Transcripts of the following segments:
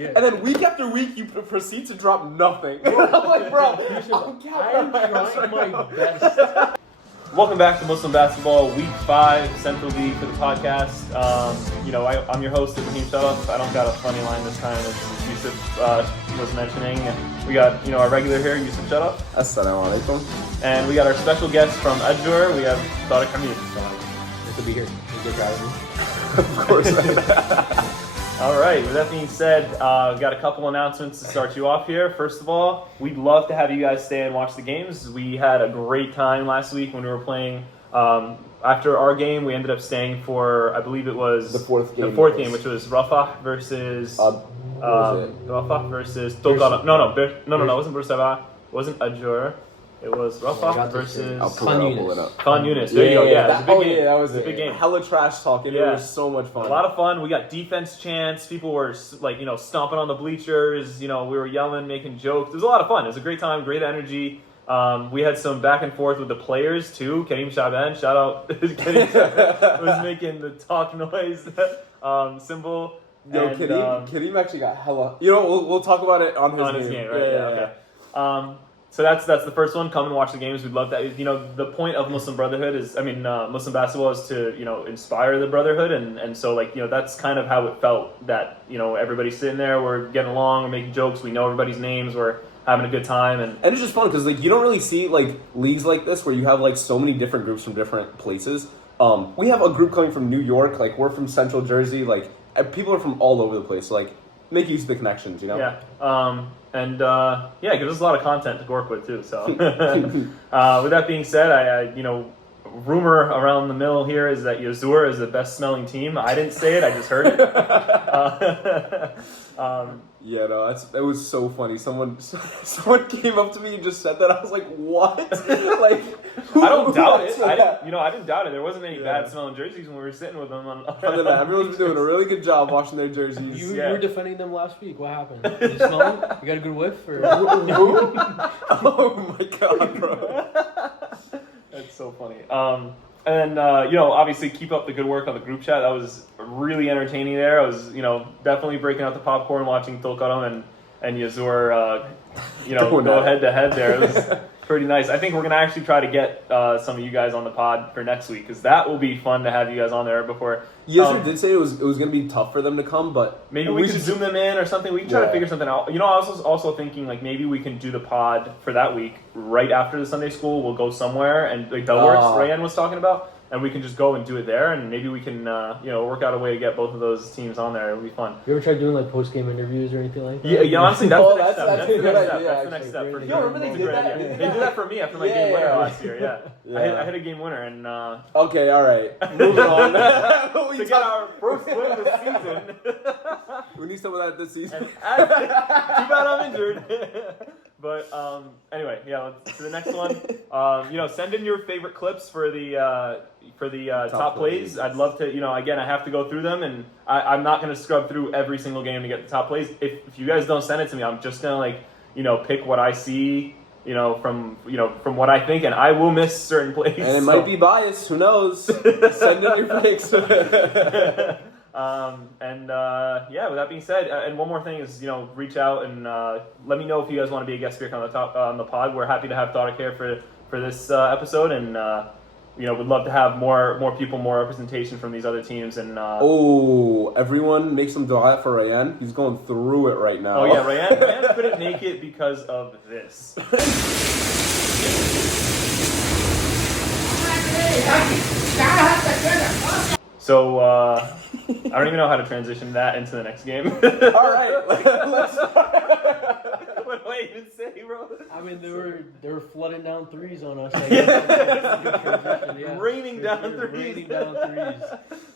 And then week after week, you proceed to drop nothing. I'm like, bro, I'm trying my best. Welcome back to Muslim Basketball, Week 5, Central League for the podcast. I'm your host, Bir Seb'a. I don't got a funny line this time, as Yusuf was mentioning. We got, our regular here, Yusuf Shut Assalamu alaikum. And we got our special guest from Ajjur. We have Tarek Hamid. Good to be here. Good driving. Of course. All right, with that being said, we've got a couple announcements to start you off here. First of all, we'd love to have you guys stay and watch the games. We had a great time last week when we were playing. After our game, we ended up staying for, I believe it was the fourth game, which was Rafah versus Rafah versus Tulkarem. No, it wasn't Bir Seb'a. It wasn't Ajjur. It was Rafah versus Yunis. There you go. Yeah, it was a big game. Yeah, that was a big game. Hella trash talking. Yeah. It was so much fun. A lot of fun. We got defense chants. People were stomping on the bleachers. We were yelling, making jokes. It was a lot of fun. It was a great time, great energy. We had some back and forth with the players too. Karim Shaban, shout out. Karim Shaban was making the talk noise symbol. Yo, and, Karim actually got hella. We'll talk about it on his game, right? Yeah. Okay. So that's the first one. Come and watch the games. We'd love that. The point of Muslim Brotherhood is, Muslim basketball is to, inspire the brotherhood. And so, that's kind of how it felt that, everybody's sitting there, we're getting along, we're making jokes, we know everybody's names, we're having a good time. And it's just fun because, you don't really see, leagues like this where you have, so many different groups from different places. We have a group coming from New York. We're from Central Jersey. People are from all over the place. So, make use of the connections, Yeah. It gives us a lot of content to work with too. So, with that being said, I rumor around the mill here is that Yazur is the best smelling team. I didn't say it; I just heard it. That was so funny. Someone came up to me and just said that. I was like, "What?" I don't doubt it. I didn't doubt it. There wasn't any bad smelling jerseys when we were sitting with them. Everyone's doing a really good job washing their jerseys. You were defending them last week. What happened? Did you smell them? You got a good whiff? Or? Oh my god, bro! That's so funny. Obviously keep up the good work on the group chat. That was really entertaining there. I was, definitely breaking out the popcorn, watching Tulkarem and Yazur, go head to head there. It was pretty nice. I think we're going to actually try to get some of you guys on the pod for next week because that will be fun to have you guys on there before. Yazur did say it was going to be tough for them to come, but maybe we should zoom them in or something. We can try to figure something out. I was also thinking maybe we can do the pod for that week right after the Sunday school. We'll go somewhere and Delworks, Rayan was talking about. And we can just go and do it there, and maybe we can, work out a way to get both of those teams on there. It'll be fun. You ever tried doing post-game interviews or anything like that? Yeah, honestly, that's the next step. That's the That's idea, the next step. Remember they did that? They did that for me after my game winner last year. I hit a game winner, and okay, all right, moving on. To get our first win of the season. We need some of that this season. Too bad I'm injured. But anyway, let's to the next one. Send in your favorite clips for the top plays. I'd love to. Again, I have to go through them, and I'm not going to scrub through every single game to get the top plays. If you guys don't send it to me, I'm just going to pick what I see. From what I think, and I will miss certain plays. And it might be biased. Who knows? Send in your picks. With that being said, and one more thing is, reach out and let me know if you guys want to be a guest speaker on the pod. We're happy to have Tarek here for this episode, and would love to have more people, more representation from these other teams. And everyone make some dua for Rayan. He's going through it right now. Oh yeah, Rayan couldn't make it because of this. So, I don't even know how to transition that into the next game. All right, let's start. What do I even say, bro? I mean, they were flooding down threes on us. Raining down threes. Raining down threes.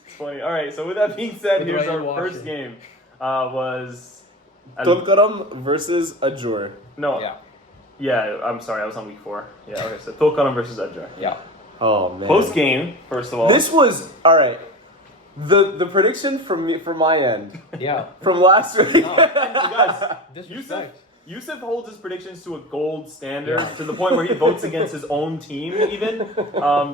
It's funny. All right, so with that being said, here's our first game. Was Tulkarem versus Ajjur. No. Yeah, I'm sorry, I was on week 4. Yeah, okay, so Tulkarem versus Ajjur. Yeah. Oh, man. Post game, first of all. This was, all right. The prediction from my end. Yeah. From last week. Guys, Yusuf holds his predictions to a gold standard to the point where he votes against his own team even.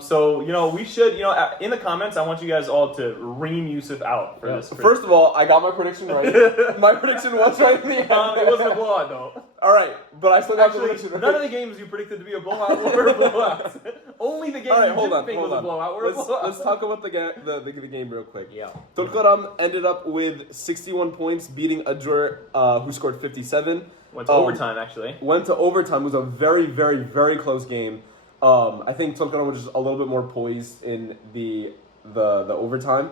So, we should, in the comments, I want you guys all to ream Yusuf out for this. First of all, I got my prediction right. My prediction was right in the end. It wasn't a blowout, though. All right, but I still got the prediction right. None of the games you predicted to be a blowout were a blowout. Only the game you didn't think was a blowout were a blowout. Let's talk about the game real quick. Yeah. Tulkarem ended up with 61 points, beating Ajjur, who scored 57. Went to overtime, actually. Went to overtime. It was a very, very, very close game. I think Tulkarem was just a little bit more poised in the overtime.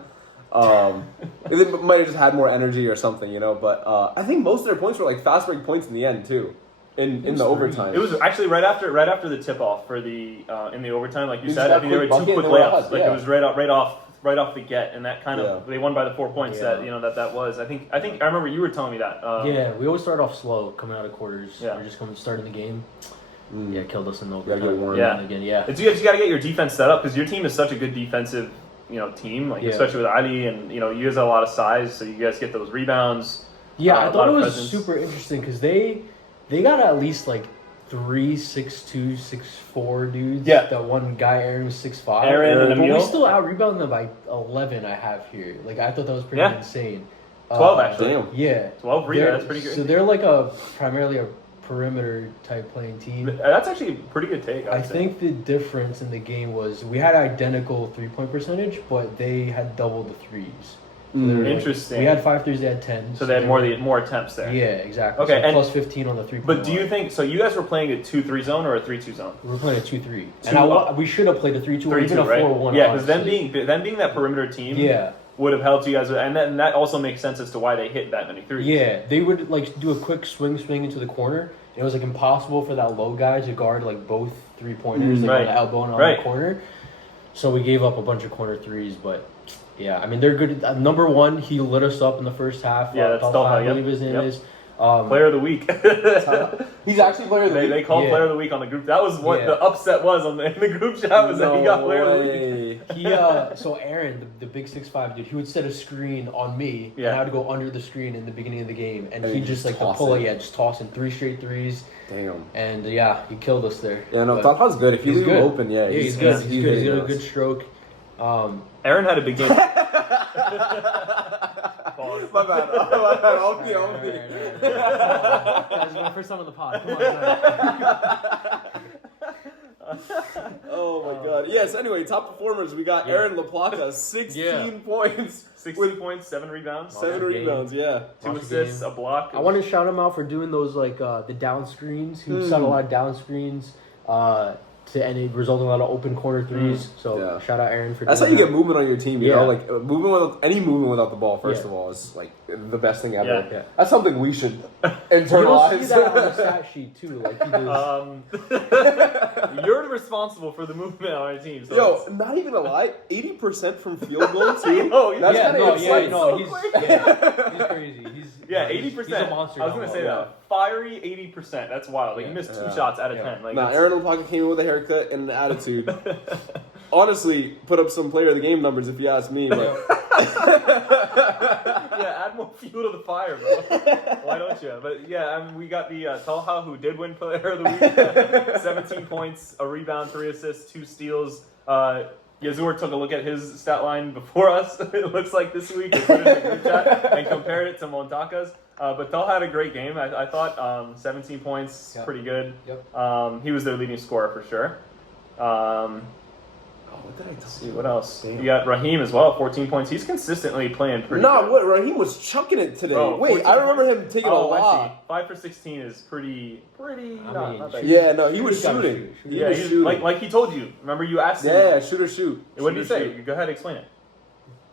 They might have just had more energy or something, But I think most of their points were like fast break points in the end too, in the overtime. It was actually right after the tip off for the in the overtime, like you said. I think there were 2 quick layups. Like it was right off the get, and that kind of they won by the 4 points that was. I think I remember you were telling me that. We always start off slow coming out of quarters. Yeah. We're just starting the game. Yeah, killed us in the overtime. You just got to get your defense set up because your team is such a good defensive team, especially with Ali, and you guys have a lot of size, so you guys get those rebounds. Yeah, I thought it was super interesting because they got at least like 3 6'2", 6'4" dudes. Yeah. That one guy, Aaron, was 6'5". Aaron and Emil. But we still out-rebounded them by 11, I have here. Like, I thought that was pretty insane. 12, actually. Damn. Yeah. 12 rebounds, that's pretty good. So they're like primarily a perimeter-type playing team. That's actually a pretty good take, I think the difference in the game was we had identical three-point percentage, but they had double the threes. So interesting. We had 5 threes, they had 10. So they had more attempts there. Yeah, exactly. Okay, so plus 15 on the 3-point. But do you think so? You guys were playing a 2-3 zone or a 3-2 zone? We were playing a 2-3, and we should have played a 3-2 or even a 4-1. Yeah, because them being that perimeter team, would have helped you guys, and that also makes sense as to why they hit that many threes. Yeah, they would like do a quick swing into the corner. It was like impossible for that low guy to guard like both 3-pointers, like on the elbow and on the corner. So we gave up a bunch of corner threes, but. Yeah, I mean, they're good. Number one, he lit us up in the first half. Yeah, that's Talha. I believe his name is. Player of the week. He's actually player of the week. They called player of the week on the group. That was what the upset was in the group chat, was that he got player of the week. So Aaron, the big 6'5" dude, he would set a screen on me, and I had to go under the screen in the beginning of the game, and he just like the pull, just tossing 3 straight threes. Damn. And he killed us there. Yeah, no, Talha's good. If you leave him open, he's good. He's good. He's got a good stroke. Aaron had a big game. My bad. I'll be. Guys, my first time on the pod. Come on. Oh my god. Yes, anyway, top performers. We got Aaron LaPlata, 16 points. 16 points, 7 rebounds. 7 rebounds, 2 assists, a block. I want to shout him out for doing those the down screens. He set a lot of down screens. And it resulted in a lot of open corner threes. So shout out Aaron for that's doing how you get movement on your team, you know? Like any movement without the ball, first of all, is like the best thing ever. Yeah. That's something we should internalize. You don't see that on the stat sheet too. Like he You're responsible for the movement on our team. So not even a lie, 80% from field goal too. He's crazy. He's 80%. He's a monster. I was gonna say that. Fiery 80%. That's wild. Like he missed 2 shots out of 10. Like Aaron LaPlata came in with a haircut and an attitude. Honestly, put up some player of the game numbers if you ask me. But add more fuel to the fire, bro. Why don't you? But we got the Talha, who did win player of the week. 17 points, a rebound, 3 assists, 2 steals. Yazur took a look at his stat line before us. It looks like this week, and put it in the group chat and compared it to Montaka's. But Talha had a great game. I thought 17 points, pretty good. Yep. He was their leading scorer for sure. what did I tell See what else? You got Raheem as well, 14 points. He's consistently playing pretty good. What? Raheem was chucking it today. Wait, I remember him taking a lot. 5 for 16 is pretty. Not bad. Yeah, no, he was shooting. He was shooting. Like he told you. Remember you asked him? Yeah, shoot or shoot. What did he say? Go ahead, explain it.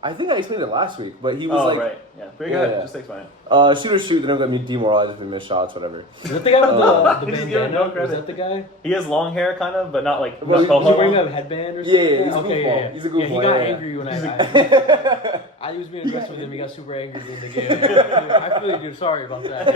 I think I explained it last week, but he was right. Yeah. Go ahead. Just explain it. Shoot or shoot, they don't get me demoralized if we miss shots, whatever. Is that the guy with the He's bandana? no credit. Is that the guy? He has long hair, kind of, but not like. Was he wearing a headband or something? Yeah, he's a goofball. He's a goofball. Yeah, he got angry when I was being aggressive with him. He got super angry in the game. I feel you, dude. Sorry about that.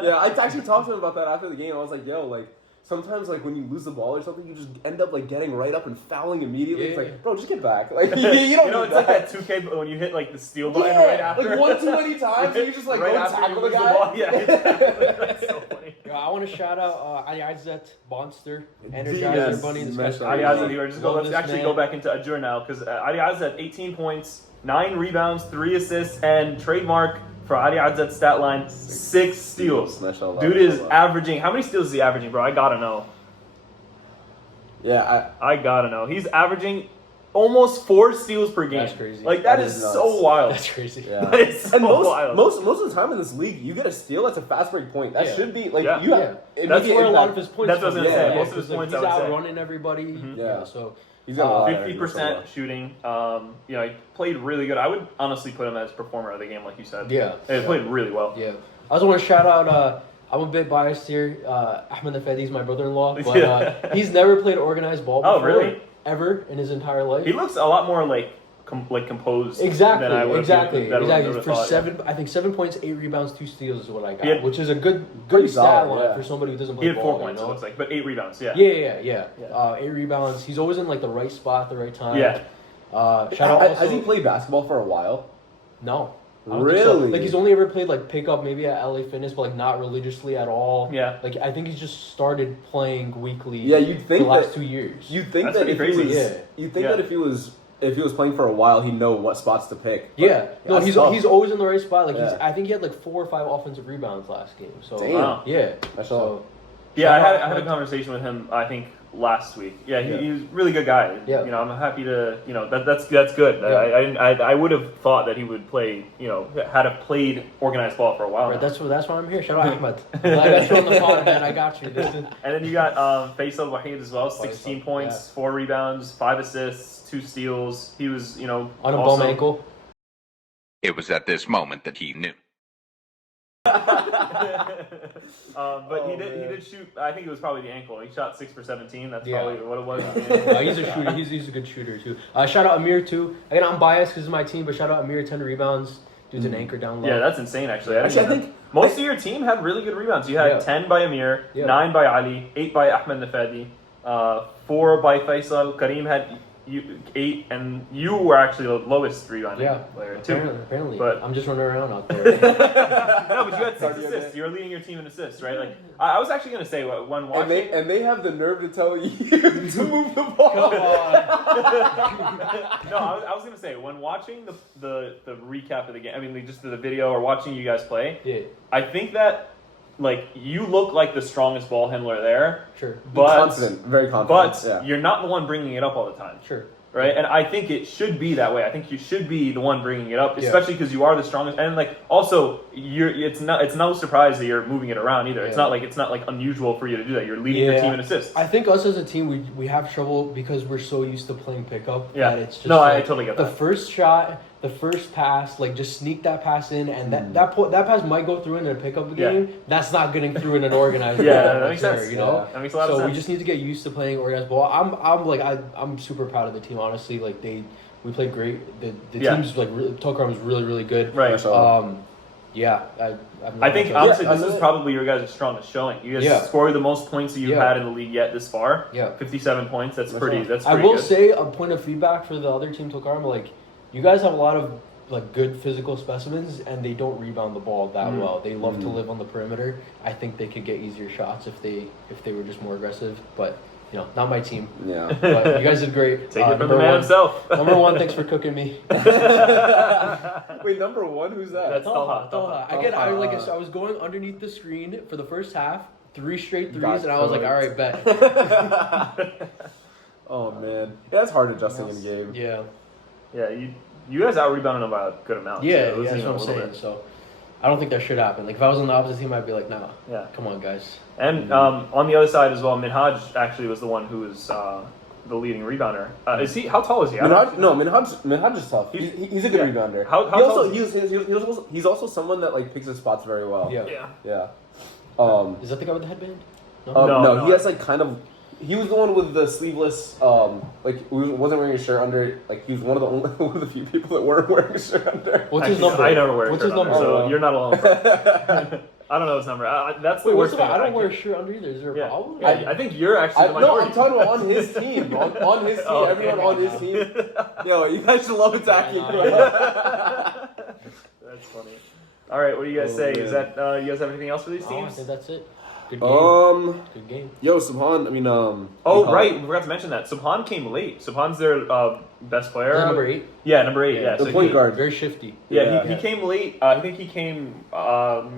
Yeah, I actually talked to him about that after the game. I was like, yo, like, sometimes like when you lose the ball or something, you just end up like getting right up and fouling immediately. Yeah. It's like, bro, just get back. Like you don't. It's like that 2K when you hit like the steal button right after. Like one too many times, and you just like right go after tackle you the lose guy. ball. Yeah, exactly. That's so funny. Yeah, I want to shout out Ali Izzet, Monster, Energizer Yes, Bunny. This smash guy's out. Ali crazy. Izzet, let's Love actually this go man. back into Ajjur now because Ali Izzet, 18 points, 9 rebounds, 3 assists, and trademark for Ali Izzet's stat line, 6 steals. Mashallah. Dude is averaging, how many steals is he averaging, bro? I gotta know. Yeah, I gotta know. He's averaging almost 4 steals per game. That's crazy. Like, That is is so nuts. wild. That's crazy. yeah. That is so And wild. most of the time in this league, you get a steal. That's a fast break point. That Yeah. should be like Yeah. you have. Yeah. immediate That's where a lot impact. of his points. That's what I was come gonna say. from. Most of his 'cause, points, he's I would say. outrunning everybody. Yeah. So He's got a lot of 50% energy, shooting. He played really good. I would honestly put him as performer of the game, like you said. yeah. He played really well. Yeah. I also want to shout out. I'm a bit biased here. Ahmed Nafedi's my brother-in-law, but Yeah. he's never played organized ball Oh, before, really? ever in his entire life. He looks a lot more like composed. Exactly, than I would have exactly. that I would have For thought, yeah. 7, I think 7 points, 8 rebounds, 2 steals is what I got, He had- which is a good Pretty stat solid, line yeah. for somebody who doesn't play He had ball. 4 points, you it know? looks like, but 8 rebounds. Yeah. Yeah. Yeah. 8 rebounds. He's always in like the right spot, at the right time. Yeah. Shout out also. Has he played basketball for a while? No. I don't think so. Really? Like he's only ever played like pickup maybe at LA Fitness, but like not religiously at all. Yeah. Like I think he's just started playing weekly. Yeah, you'd think for the last that- 2 years. You'd think That's that pretty if he was, crazy. Yeah. you'd think Yeah. that if he was playing for a while, he'd know what spots to pick. But Yeah, no, that's he's tough. he's always in the right spot. Like Yeah. I think he had like 4 or 5 offensive rebounds last game. So Damn. Wow. yeah, That's all. so Yeah, I shout had out a conversation with him, I think, last week. Yeah, Yeah. he's a really good guy. Yeah. I'm happy to, that's good. Yeah. I would have thought that he would play, had have played organized ball for a while. Right, now. that's why I'm here. Shout out Ahmed. I got you on the pod, man. I got you. Listen. And then you got Faisal Wahid as well, 16 Faisal, points, 4 rebounds, 5 assists, 2 steals. He was, On a also- bum ankle. It was at this moment that he knew. But he did shoot. I think it was probably the ankle. He shot 6 for 17. That's Yeah. probably what it was. He's a shooter. He's a good shooter too. Shout out Amir too. Again, I'm biased because it's my team, but shout out Amir, 10 rebounds. Dude's an anchor down low. Yeah, that's insane. Actually, Actually, I think most of your team had really good rebounds. You had Yeah. 10 by Amir, Yeah. 9 by Ali, 8 by Ahmed Nafadi, 4 by Faisal. Kareem had 8, and you were actually the lowest rebounding player too. Apparently. But- I'm just running around out there. No, but you had 6 assists. You were leading your team in assists, right? Like I was actually gonna say when watching. and they have the nerve to tell you to move the ball. Come on. No, I was gonna say when watching the recap of the game. I mean, just the video or watching you guys play. Yeah, I think that like you look like the strongest ball handler there, sure. but Confident, very confident. but yeah. you're not the one bringing it up all the time, Sure. right? And I think it should be that way. I think you should be the one bringing it up, Yeah. especially because you are the strongest. And like also, it's no surprise that you're moving it around either. It's Yeah. not like unusual for you to do that. You're leading your Yeah. team in assists. I think us as a team, we have trouble because we're so used to playing pickup. Yeah. That it's just No, I like, totally get the that. first shot, the first pass, like just sneak that pass in, and that pass might go through in a pickup Yeah. game. That's not getting through in an organized. Yeah, ball that makes there, sense. You know, That makes a lot of so sense. we just need to get used to playing organized ball. I'm super proud of the team. Honestly, like we played great. The Yeah. team's like Tulkarem was really really good. Right. Mashallah. Yeah, I think honestly, honestly, Yeah, this is and probably your guys' strongest showing. You guys Yeah. scored the most points that you've Yeah. had in the league yet this far. Yeah. 57 points. That's That's pretty. all. That's I pretty will good. say a point of feedback for the other team, Tulkarem. Like, you guys have a lot of like good physical specimens, and they don't rebound the ball that Mm. well. They love to live on the perimeter. I think they could get easier shots if they were just more aggressive. But not my team. Yeah. But you guys did great. Take it from the number man one- himself. Number one, thanks for cooking me. Wait, number 1, who's that? That's Talha. Again, I was going underneath the screen for the first half, 3 straight threes, Got and I was like, cooked. all right, bet. Oh man, yeah, it's hard adjusting in game. Yeah. Yeah, you guys out rebounded them by a good amount. Yeah, so it was that's even what a I'm little saying. bit. So, I don't think that should happen. Like, if I was on the opposite team, I'd be like, nah, Yeah. come on, guys. And on the other side as well, Minhaj actually was the one who was the leading rebounder. Is he? How tall is he? I don't Minhaj is tough. He's a good Yeah. rebounder. How he tall also is he's also someone that like picks his spots very well. Yeah. Yeah. Yeah. Is that the guy with the headband? No. He has like kind of. He was the one with the sleeveless, like wasn't wearing a shirt under it. Like he was one of the few people that weren't wearing a shirt under. What's his Actually, number? I never wear a What's shirt his on number? there, so you're not alone. I don't know his number. That's the Wait, worst what's thing. I don't wear a shirt under either. Is there a problem? Yeah, I think you're actually the No, minority. I'm talking about on his team. On his team, Oh, okay. everyone on his team. Yo, you guys should love attacking. That's funny. All right, what do you guys say? Man. Is that you guys have anything else for these I teams? think that's it. Good game. Good game. Yo, Subhan. I mean, Oh, right, we forgot to mention that Subhan came late. Subhan's their best player. Number 8. Yeah, number 8. Yeah, the so point guard. Very shifty. Yeah, he came late. I think he came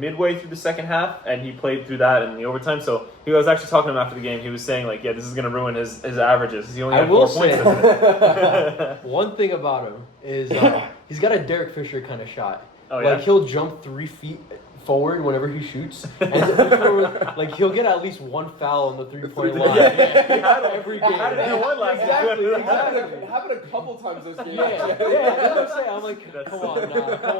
midway through the second half, and he played through that in the overtime. So he was actually talking to him after the game. He was saying like, "Yeah, this is going to ruin his averages. He only had 4 points." One thing about him is he's got a Derek Fisher kind of shot. Oh, yeah? Like he'll jump 3 feet forward whenever he shoots, and like he'll get at least one foul on the 3-point line. Every game. How did he win last game? Exactly. It happened a couple times this game. Yeah, that's what I'm saying. I'm like, come on,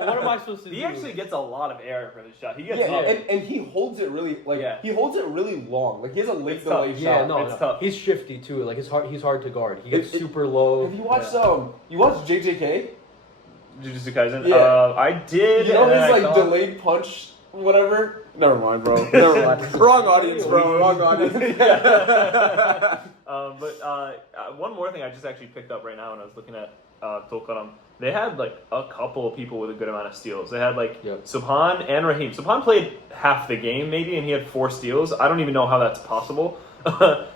what am I supposed to do? He actually gets a lot of air for his shot. He gets Yeah, up. and he holds it really he holds it really long. Like he has a late delay shot. Yeah, no, It's tough. He's shifty too. Like he's hard to guard. He gets super low. Have you watched you watched JJK? Jujutsu Kaisen. Yeah. I did. You know and his I like thought- delayed punch, whatever. Never mind, bro. Never mind. Wrong audience, bro. Wrong audience. But one more thing I just actually picked up right now when I was looking at Tulkarem. They had like a couple of people with a good amount of steals. They had like Subhan and Raheem. Subhan played half the game maybe, and he had 4 steals. I don't even know how that's possible.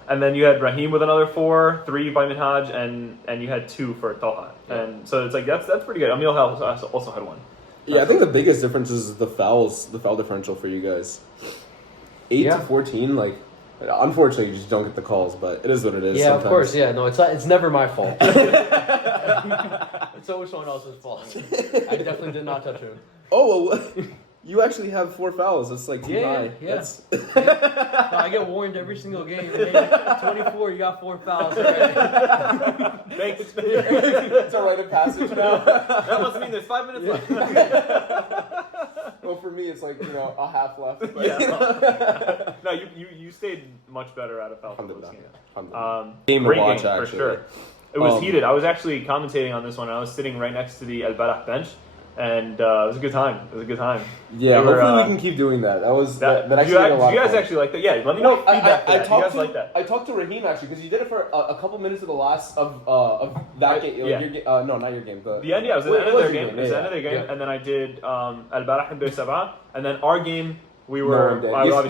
And then you had Raheem with another 4, 3 by Minhaj, and you had 2 for Talha. Yeah. And so it's like that's pretty good. Emil also had 1. Yeah, I think the biggest difference is the foul differential for you guys. 8 to 14, like, unfortunately, you just don't get the calls, but it is what it is. Yeah, sometimes. of course. Yeah, no, it's never my fault. It's always someone else's fault. I definitely did not touch him. Oh, well, you actually have 4 fouls. That's like too high. Yeah. That's... No, I get warned every single game. Hey, 24, you got 4 fouls. Already. Thanks. It's a rite of passage now. That must mean there's 5 minutes left. Well, for me, it's like, a half left. But... Yeah. No, you stayed much better out of foul. Game to watch, for actually. sure. It was heated. I was actually commentating on this one. I was sitting right next to the Al-Balah bench, and it was a good time. Yeah, They were, hopefully we can keep doing that. That actually made a lot do you of guys fun. actually like that? Yeah, let me know feedback for that. Do you guys like that? I talked to Raheem actually because you did it for a couple minutes of the last of that game. Yeah. No, not your game. The end, yeah, it was the end of their game. It was the end of their game, and then I did Al-Balah and Bir Seb'a, and then our game. We were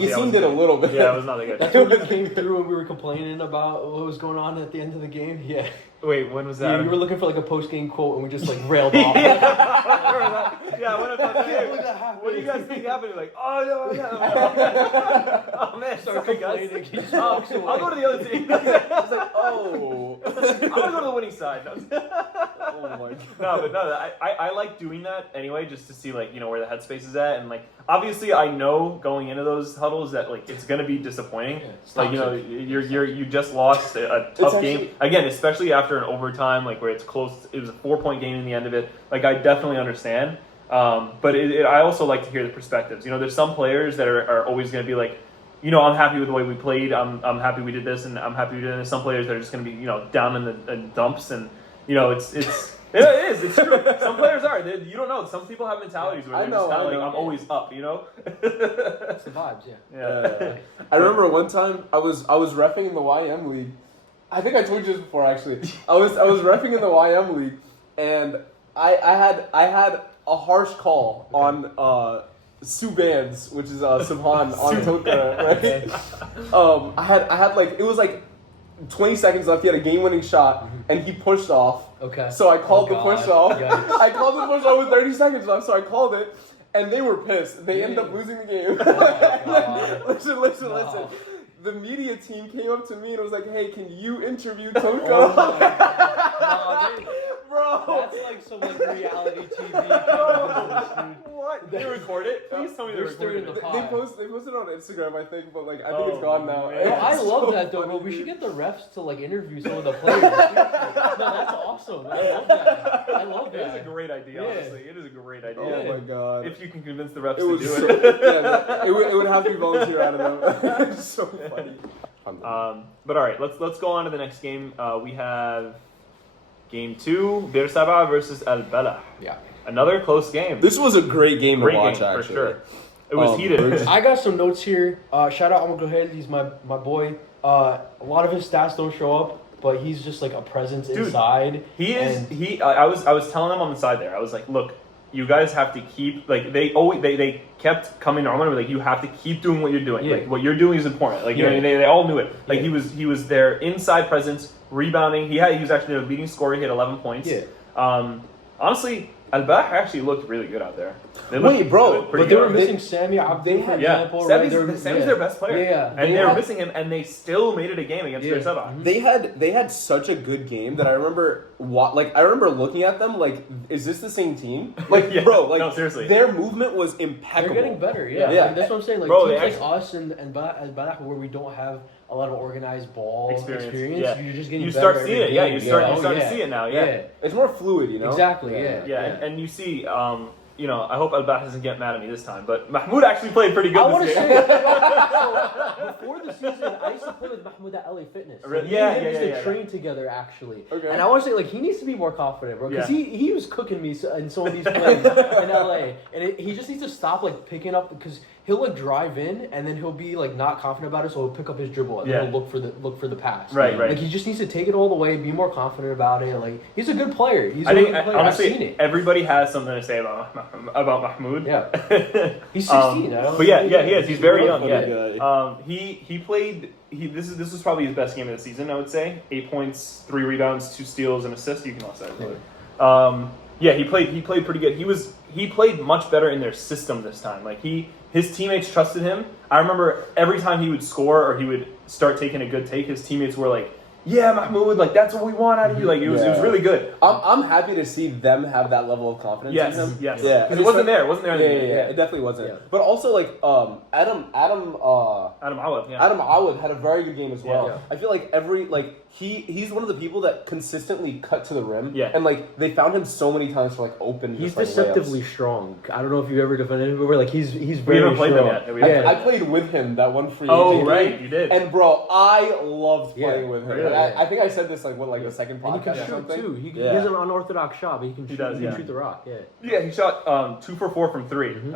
you seemed it a little bit. Yeah, it was not that good. That's when you came through and we were complaining about what was going on at the end of the game. Yeah. Wait, when was that? Yeah, you were looking for like a post-game quote and we just like railed off. Yeah, I went up to hey, what do you guys think happened? Like, oh no. Oh man, sorry guys. I'll go to the other team. It's like, oh. I'm gonna go to the winning side. Oh my No, god. but I like doing that anyway, just to see like where the headspace is at, and like obviously I know going into those huddles that like it's gonna be disappointing. Yeah, like you just lost a tough game again, especially after an overtime like where it's close. It was a 4-point game in the end of it. Like I definitely understand, but I also like to hear the perspectives. There's some players that are always gonna be like. I'm happy with the way we played. I'm happy we did this, and I'm happy we did this. Some players that are just going to be, down in the dumps, and it is. It's true. Some players are. You don't know. Some people have mentalities where they're just kind of like, I'm always up. That's the vibes, yeah. I remember one time I was reffing in the YM league. I think I told you this before actually. I was reffing in the YM league, and I had a harsh call on. Subans, which is Subhan on Tulkarem, right? I had like it was like 20 seconds left. He had a game-winning shot, and he pushed off. Okay. So I called the push off. Yikes. I called the push off with 30 seconds left. So I called it, and they were pissed. They ended up losing the game. Listen. The media team came up to me and was like, "Hey, can you interview Tulkarem?" Bro, that's like some like reality TV kind of business, dude. What? They record it? Please tell me they recorded it. They posted it on Instagram, I think, but like I think it's gone now. Man. No, I love that though, bro. We should get the refs to like interview some of the players. No, that's awesome. I love that. It is a great idea, honestly. It is a great idea. Oh my god. If you can convince the refs It to was do so, it. it would have to be volunteer, I don't know. It's so funny. But all right, let's go on to the next game. We have game 2, Bir Seb'a versus Al-Balah. Yeah. Another close game. This was a great game to watch, game, actually. for sure. It was heated. I got some notes here. Shout out Amal Gohel. He's my boy. A lot of his stats don't show up, but he's just like a presence inside. He is. I was telling them on the side there. I was like, look, you guys have to keep like they kept coming on. Like you have to keep doing what you're doing. Yeah. Like what you're doing is important. Like you know, they all knew it. Like he was their inside presence, rebounding. He was actually their leading scorer. He had 11 points. Yeah. Honestly, Al-Balah actually looked really good out there. Wait, bro, but they were missing Sammy Abdel, for example. Sammy's their best player. Yeah. And they were missing him, and they still made it a game against Bir Seb'a. They had such a good game that I remember looking at them like, is this the same team? Like, bro, like, no, seriously, their movement was impeccable. They're getting better. Yeah. Like, that's what I'm saying. Like bro, teams like us and Al-Balah, where we don't have a lot of organized ball experience. You're just getting better. Start seeing it. Yeah, you start to see it now. Yeah, it's more fluid, you know. Exactly. And you see, you know, I hope Al-Balah doesn't get mad at me this time, but Mahmoud actually played pretty good. I want to this game. say, so before the season, I used to play with Mahmoud at LA Fitness. So used to train together actually. Okay. And I want to say, like, he needs to be more confident, bro, because he was cooking me in some of these plays in LA, and he just needs to stop like picking up, because he'll like drive in and then he'll be like not confident about it, so he'll pick up his dribble and then he'll look for the pass. Right. Like he just needs to take it all the way, be more confident about it. Like he's a good player. I think honestly, everybody has something to say about Mahmoud. Yeah, he's 16. But he is. He's very young. Yeah. He played. This was probably his best game of the season. I would say 8 points, 3 rebounds, 2 steals, and assists. You can also he played pretty good. He played much better in their system this time. Like his teammates trusted him. I remember every time he would score or he would start taking a good take, his teammates were like, "Yeah, Mahmoud, like that's what we want out of you." Like it was really good. I'm happy to see them have that level of confidence in him. Yes. Because it wasn't there. It wasn't there. Yeah, it definitely wasn't. Yeah. But also like Adam Awad had a very good game as well. Yeah. I feel like he's one of the people that consistently cut to the rim. Yeah. And like they found him so many times for like open. He's just, deceptively strong. I don't know if you ever defended him before. Like he's very haven't played strong. them yet. I played with him that one free. Oh right, you did. And bro, I loved playing with him. Really? I think I said this the second podcast and he can or shoot something. too. He has an unorthodox shot, but he can shoot the rock. Yeah, he shot 2 for 4 from 3.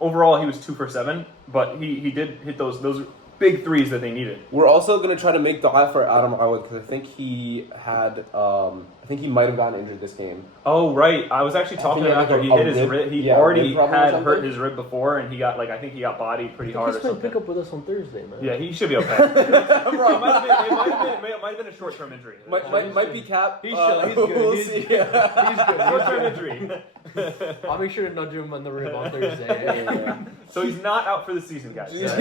Overall, he was 2 for 7, but he did hit those big threes that they needed. We're also gonna try to make dua for Adam Awad because I think he might have gotten injured this game. Oh right, I was actually talking after he hit his rib. He already had hurt his rib before, and he got I think he got bodied pretty hard or something. Pick up with us on Thursday, man. Yeah, he should be okay. Bro, it might have been a short-term injury. Might be cap. He's good. We'll He's see. good. Short-term injury. I'll make sure to nudge him on the rib on Thursday. So he's not out for the season, guys. This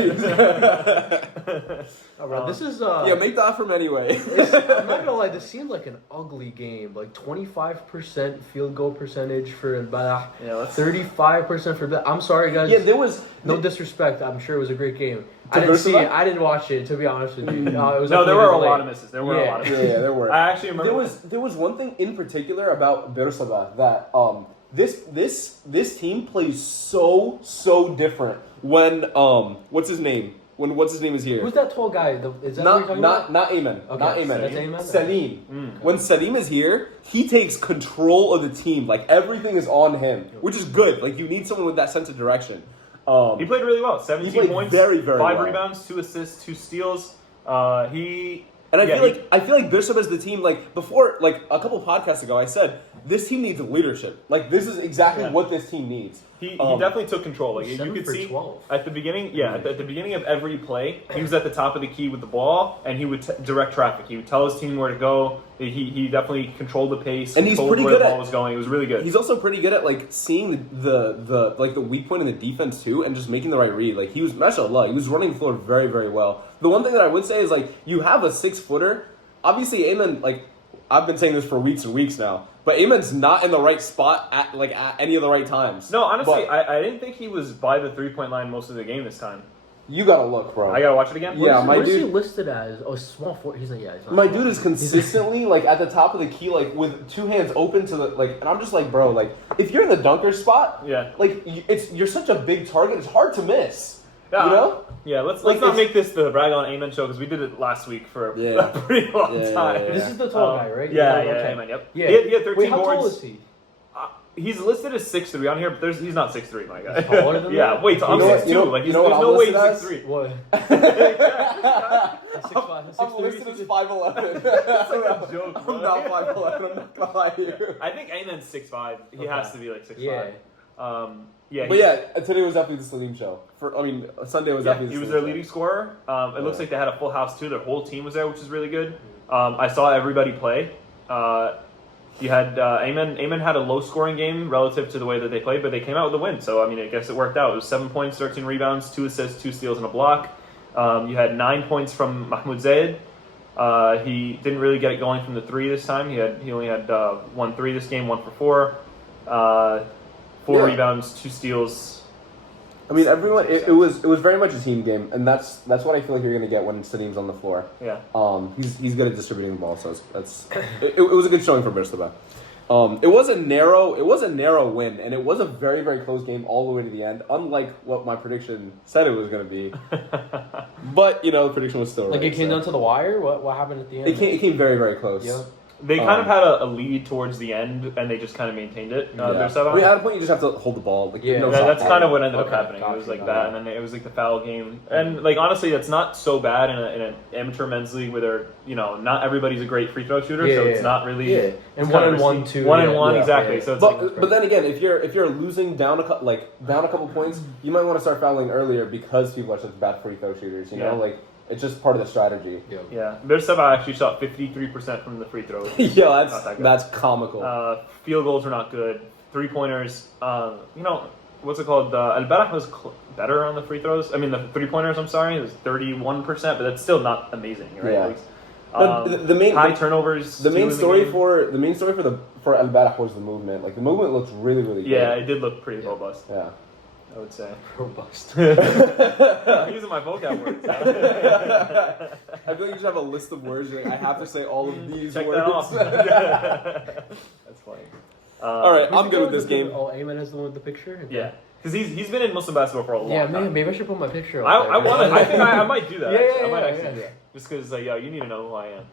is make that for him anyway. I'm not gonna lie, this seemed like an ugly game. Like 25% field goal percentage for Al-Balah. 35% for I'm sorry guys. Yeah, there was no disrespect. I'm sure it was a great game. I didn't see it. I didn't watch it, to be honest with you. There were a lot of misses. There were a lot of misses. Yeah, there were. I actually remember there was one thing in particular about Bir Seb'a that this team plays so different when what's his name is here. Who's that tall guy? Is that what you're talking about? Not Ayman. Okay, Not Ayman. that's Ayman? Salim. When Salim is here, he takes control of the team. Like everything is on him, which is good. Like you need someone with that sense of direction. He played really well. 17 points, very, very 5 well. rebounds, 2 assists, 2 steals. I feel like Bir Seb'a is the team. Like before, like a couple podcasts ago, I said this team needs leadership. Like this is exactly what this team needs. He definitely took control. Like you could see 12. at the beginning, at the beginning of every play, he was at the top of the key with the ball, and he would direct traffic. He would tell his team where to go. He definitely controlled the pace. And he's pretty where good the ball was going. It was really good. He's also pretty good at like seeing the weak point in the defense too, and just making the right read. Like he was, mashallah, he was running the floor very, very well. The one thing that I would say is like you have a 6-footer. Obviously, Ayman, like I've been saying this for weeks and weeks now, but Ayman's not in the right spot at any of the right times. No, honestly, I didn't think he was by the 3-point line most of the game this time. You gotta look, bro. I gotta watch it again. Yeah, what is he listed as? Oh, small forward. He's like, he's not. My dude is consistently like at the top of the key, like with 2 hands open to the like, and I'm just like, bro, like if you're in the dunker spot, like you're such a big target, it's hard to miss. You know? Yeah, let's not make this the brag on Ayman show because we did it last week for a pretty long time. This is the tall guy, right? Yeah, Ayman, yep. Yeah. He had 13 Wait, how boards. tall is he? he's listed as 6'3" on here, but he's not 6'3", my guy. He's taller than yeah, that? wait, so I'm 6'2". Like, you know what there's I'm no way listed he's as? 6'3". What? I'm listed as 5'11". That's like a joke, bro. I'm not 5'11". I'm not gonna lie to you. I think Ayman's 6'5". He has to be like 6'5". Yeah. But yeah, today was definitely the Salim show. Sunday was definitely. He the was Salim their show. leading scorer. It looks like they had a full house too. Their whole team was there, which is really good. I saw everybody play. You had Ayman. Ayman had a low scoring game relative to the way that they played, but they came out with a win. So I mean, I guess it worked out. It was 7 points, 13 rebounds, 2 assists, 2 steals, and a block. You had 9 points from Mahmoud Zaid. He didn't really get it going from the 3 this time. He only had 1 3 this game, 1 for 4. 4 rebounds, 2 steals. I mean, everyone. It was very much a team game, and that's what I feel like you're gonna get when Salim's on the floor. Yeah. He's good at distributing the ball, so it was a good showing for Bir Seb'a. It was a narrow win, and it was a very, very close game all the way to the end. Unlike what my prediction said it was gonna be, but the prediction was still right. It came down to the wire. What happened at the end? It came very, very close. Yeah. They kind of had a lead towards the end, and they just kind of maintained it. Bir Seb'a. I mean, at a point, you just have to hold the ball. That's kind of what ended up happening. Gotcha. It was like that, and then it was like the foul game. And like honestly, that's not so bad in an amateur men's league where not everybody's a great free throw shooter, so it's not really. Yeah. And 1-1 too. 1-1 exactly. So it's but then again, if you're losing down a couple points, you might want to start fouling earlier because people are such bad free throw shooters. You know, it's just part of the strategy. Yeah. Bir Seb'a actually shot 53% from the free throws. Yeah, that's comical. Field goals were not good. 3-pointers. What's it called? Al-Balah was better on the free throws. I mean, the 3-pointers. I'm sorry, it was 31%, but that's still not amazing, right? Yeah. But the main high turnovers. The main story for Al-Balah was the movement. Like the movement looked really, really good. Yeah, it did look pretty robust. Yeah. I would say. Robust. I'm using my vocab words. I feel like you should have a list of words. I have to say all of these Check words. that off. That's funny. All right, I'm good with this game. Oh, Ayman is the one with the picture? Okay. Yeah. Because he's been in Muslim basketball for a long time. Maybe I should put my picture up. I think I might do that. I might actually do yeah. that. Just because, you need to know who I am.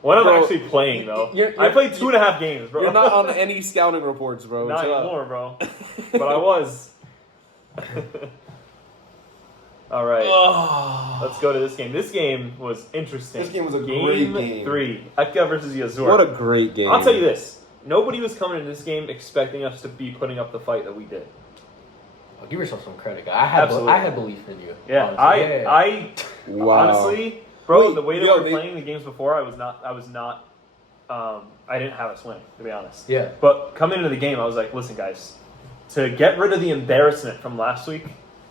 When I'm actually playing, though. I played 2.5 games, bro. You're not on any scouting reports, bro. Not anymore, bro. But I was. All right. Let's go to this game. This game was interesting. This game was a great game. 3. Akka versus Yazur. What a great game. I'll tell you this. Nobody was coming into this game expecting us to be putting up the fight that we did. I'll give yourself some credit. I had belief in you. Yeah, Wow. Honestly, bro, Wait, the way they were playing the games before, I didn't have us winning, to be honest. Yeah. But coming into the game, I was like, listen, guys, to get rid of the embarrassment from last week,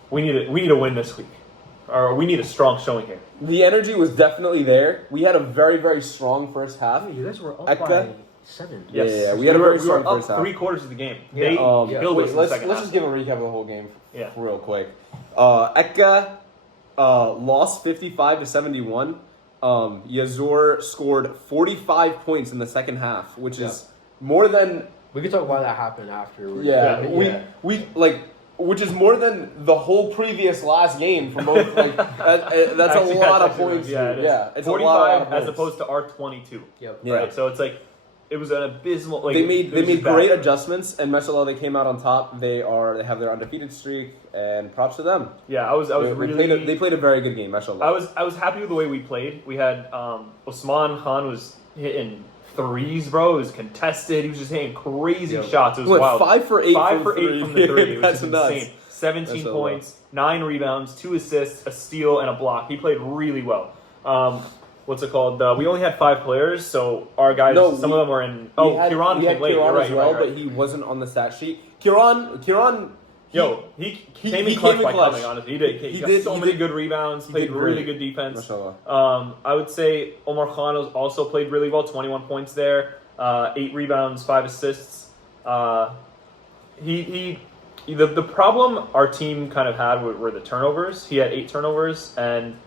we need to win this week. Or we need a strong showing here. The energy was definitely there. We had a very, very strong first half. You guys were up Akka? by 7. Yes. Yeah, we had a very strong we were first up half. 3/4 of the game. Yeah. They killed us in the let's second half. just give a recap of the whole game Yeah. real quick. Akka lost 55-71. Yazur scored 45 points in the second half, which is more than We could talk why that happened after. which is more than the whole previous last game from both. That's Actually, a lot of that's actually points. right. Yeah, It's it's 45 a lot of as points. opposed to our 22. Yep. Yeah. Right. So it's like it was an abysmal. Like, They it made was just great bad. adjustments, and mashallah, they came out on top. They have their undefeated streak, and props to them. Yeah, I was really. They played a very good game, mashallah. I was happy with the way we played. We had Osman Khan was hitting threes, bro. It was contested. He was just hitting crazy shots. It was wild. 5 for 8 5 from for 8 from the three. It was That's nuts. insane. 17 That's so points, 9 rebounds, 2 assists, a steal, and a block. He played really well. What's it called? We only had 5 players, so our guys. Some of them were in. Kiran came late. You're right, as well, right. but he wasn't on the stat sheet. Kiran. He came in clutch by coming, honestly. He got so many good rebounds, played did really great. good defense. Mashallah. I would say Omar Khan also played really well, 21 points there, 8 rebounds, 5 assists. The problem our team kind of had were the turnovers. He had 8 turnovers, and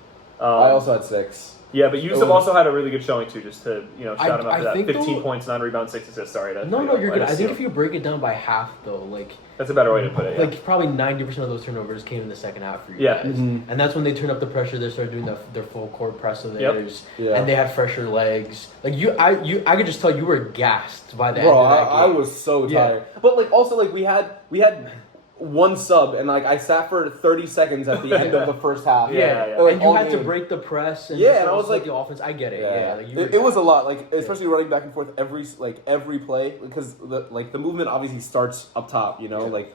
I also had 6. Yeah, but Yusuf also had a really good showing too. Just to shout him out for that. think 15 points, 9 rebounds, 6 assists. Sorry, No, you're good. I think if you break it down by half, though, like that's a better way to put it. Yeah. Like probably 90% of those turnovers came in the second half for you Yeah. guys, and that's when they turned up the pressure. They started doing their full court press of theirs, and they had fresher legs. Like I could just tell you were gassed by the end of that game. I was so tired. But like also like we had one sub and like I sat for 30 seconds at the end of the first half. Or, and you had to break the press. And and I was like the offense. I get it. Like, it was a lot. Like especially running back and forth every play because the movement obviously starts up top. But I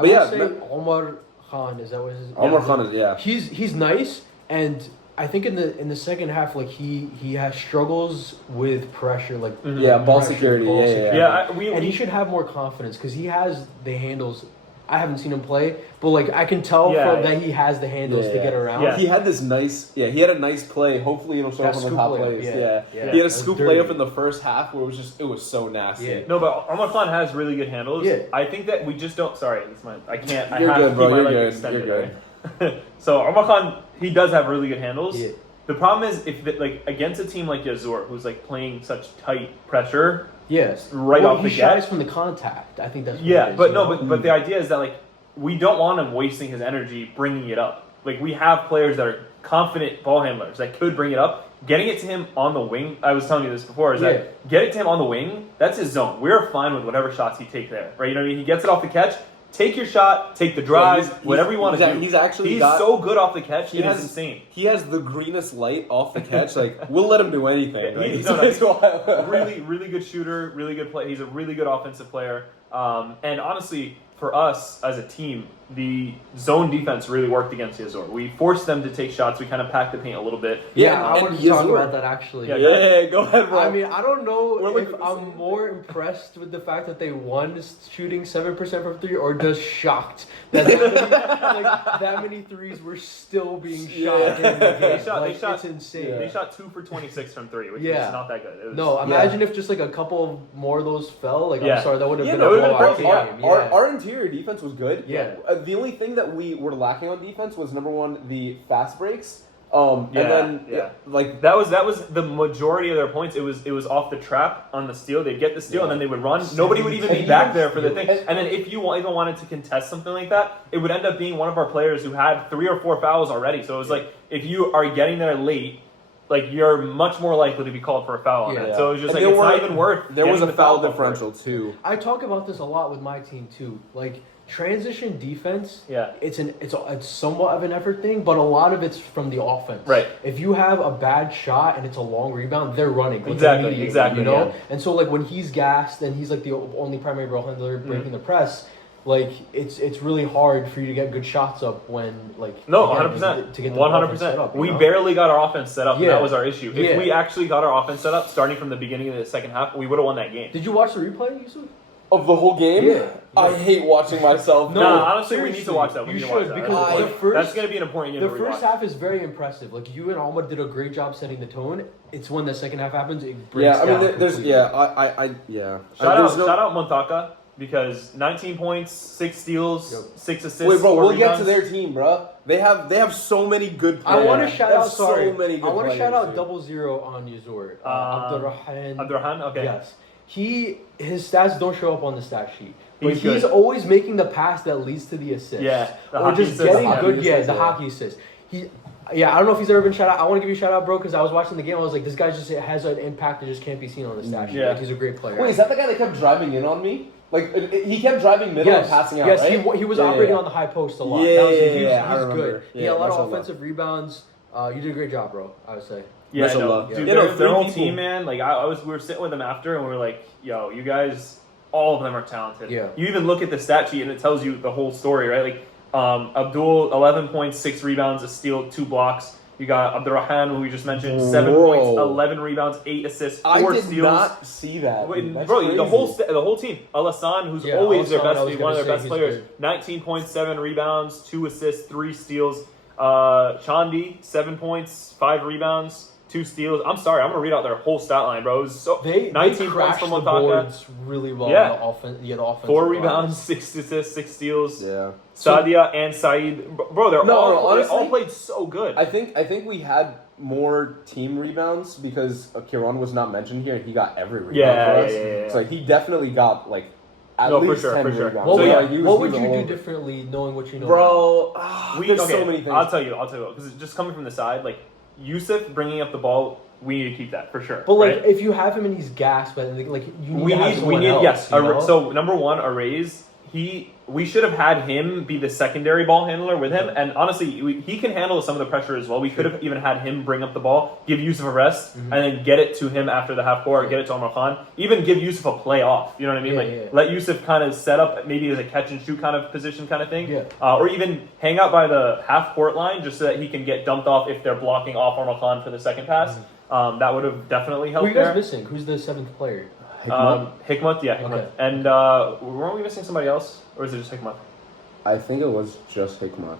would say Omar Khan, is that what his name is? Omar Khan is He's nice, and I think in the second half, like he has struggles with pressure, like ball security, and he should have more confidence because he has the handles. I haven't seen him play, but like I can tell that he has the handles to get around. Yeah. He had this nice, he had a nice play. Hopefully it'll show up on the top plays. He had a scoop layup in the first half where it was so nasty. Yeah. No, but Omar Khan has really good handles. Yeah. I think that we just don't. Sorry, I can't. You're good, bro. You're good. You're good. Right? So Omar Khan, he does have really good handles. Yeah. The problem is if against a team like Yazur, who's like playing such tight pressure. Yes, right off the he get. shies from the contact. I think that's what it is, but the idea is that like we don't want him wasting his energy bringing it up. Like we have players that are confident ball handlers that could bring it up. Getting it to him on the wing, I was telling you this before, is that get it to him on the wing. That's his zone. We're fine with whatever shots he take there, right? You know what I mean? He gets it off the catch. Take your shot, take the drive, whatever you want to do. He's so good off the catch. It is insane. He has the greenest light off the catch. Like we'll let him do anything. Right? He's really, really good shooter. Really good play. He's a really good offensive player. And honestly, for us as a team, the zone defense really worked against Yazur. We forced them to take shots. We kind of packed the paint a little bit. I wanted to talk about that actually. Go ahead, bro. I mean, I don't know if I'm more impressed with the fact that they won shooting 7% from 3 or just shocked that that many threes were still being shot in the game. It's insane. They shot 2 for 26 from 3, which is not that good. Imagine if just like a couple more of those fell. Like I'm sorry, that would have been a blowout. Our interior defense was good. Yeah. The only thing that we were lacking on defense was number one, the fast breaks. And then that was the majority of their points. It was off the trap on the steal. They'd get the steal and then they would run. Nobody would even be back there for the thing. And then if you even wanted to contest something like that, it would end up being one of our players who had 3 or 4 fouls already. So it was like if you are getting there late, like you're much more likely to be called for a foul on that. So it was just it's not even worth. There was a foul differential too. I talk about this a lot with my team too. Like transition defense, it's somewhat of an effort thing, but a lot of it's from the offense. Right. If you have a bad shot and it's a long rebound, they're running. Exactly. You know? Yeah. And so like when he's gassed and he's like the only primary ball handler breaking the press, like it's really hard for you to get good shots up when 100%. To get the 100%. set up, we barely got our offense set up, and that was our issue. If we actually got our offense set up starting from the beginning of the second half, we would have won that game. Did you watch the replay, Yusuf? Of the whole game? Yeah. I hate watching myself. No, honestly, we need to watch that. You should, because that's going to be an important game. The first half is very impressive. Like you and Alma did a great job setting the tone. It's when the second half happens, it breaks down. Shout out Montaka. Because 19 points, 6 steals, 6 assists. Wait, bro, we'll rebounds. get to their team, bro. They have so many good players. I want to shout out. So many good I want to shout out dude. 0-0 on Yazur. Abdurrahman. Abdurrahman, okay. Yes, his stats don't show up on the stat sheet, but he's always making the pass that leads to the assist. Yeah, or just getting good. The hockey assist. I don't know if he's ever been shout out. I want to give you a shout out, bro, because I was watching the game. I was like, this guy just has an impact that just can't be seen on the stat sheet. Like, he's a great player. Wait, is that the guy that kept driving in on me? Like he kept driving middle and passing out. Yes, right? he was operating on the high post a lot. Yeah, he's good. He had a lot of offensive rebounds. You did a great job, bro. I would say. Yeah, dude, their whole team, man. Like we were sitting with them after, and we were like, "Yo, you guys, all of them are talented." Yeah. You even look at the stat sheet, and it tells you the whole story, right? Like, Abdul, 11 points, 6 rebounds, a steal, 2 blocks. You got Abdurrahman, who we just mentioned, 7 points, 11 rebounds, 8 assists, 4 steals. I did not see that. Wait, bro, the whole team. Alassane, who's always one of their best players, 19 points, 7 rebounds, 2 assists, 3 steals. Chandi, 7 points, 5 rebounds. 2 steals. I'm sorry, I'm gonna read out their whole stat line, bro. It was so They 19 points crashed from the Montaka. boards really well. Yeah. The offense. 4 rebounds, 6 assists, 6 steals. Yeah. Sadia and Saeed, bro, they honestly, all played so good. I think we had more team rebounds because Kieran was not mentioned here, and he got every rebound for us. Yeah. So he definitely got like at least 10 rebounds. What, So, what would you do differently, knowing what you know? Bro? There's so many things. I'll tell you, because just coming from the side, like Yusuf bringing up the ball, we need to keep that for sure. But like, right? if you have him and he's gassed, but like you need yes. You know? So number one, Arrays. We should have had him be the secondary ball handler with him, and honestly, he can handle some of the pressure as well. We could have even had him bring up the ball, give Yusuf a rest, and then get it to him after the half court, or get it to Omar Khan. Even give Yusuf a play off. You know what I mean? Let Yusuf kind of set up maybe as a catch and shoot kind of position kind of thing. Or even hang out by the half court line just so that he can get dumped off if they're blocking off Omar Khan for the second pass. That would have definitely helped. Who are you guys missing? Who's the 7th player? Hikmat, yeah. Hikmat. Okay. And weren't we missing somebody else? Or is it just Hikmat? I think it was just Hikmat.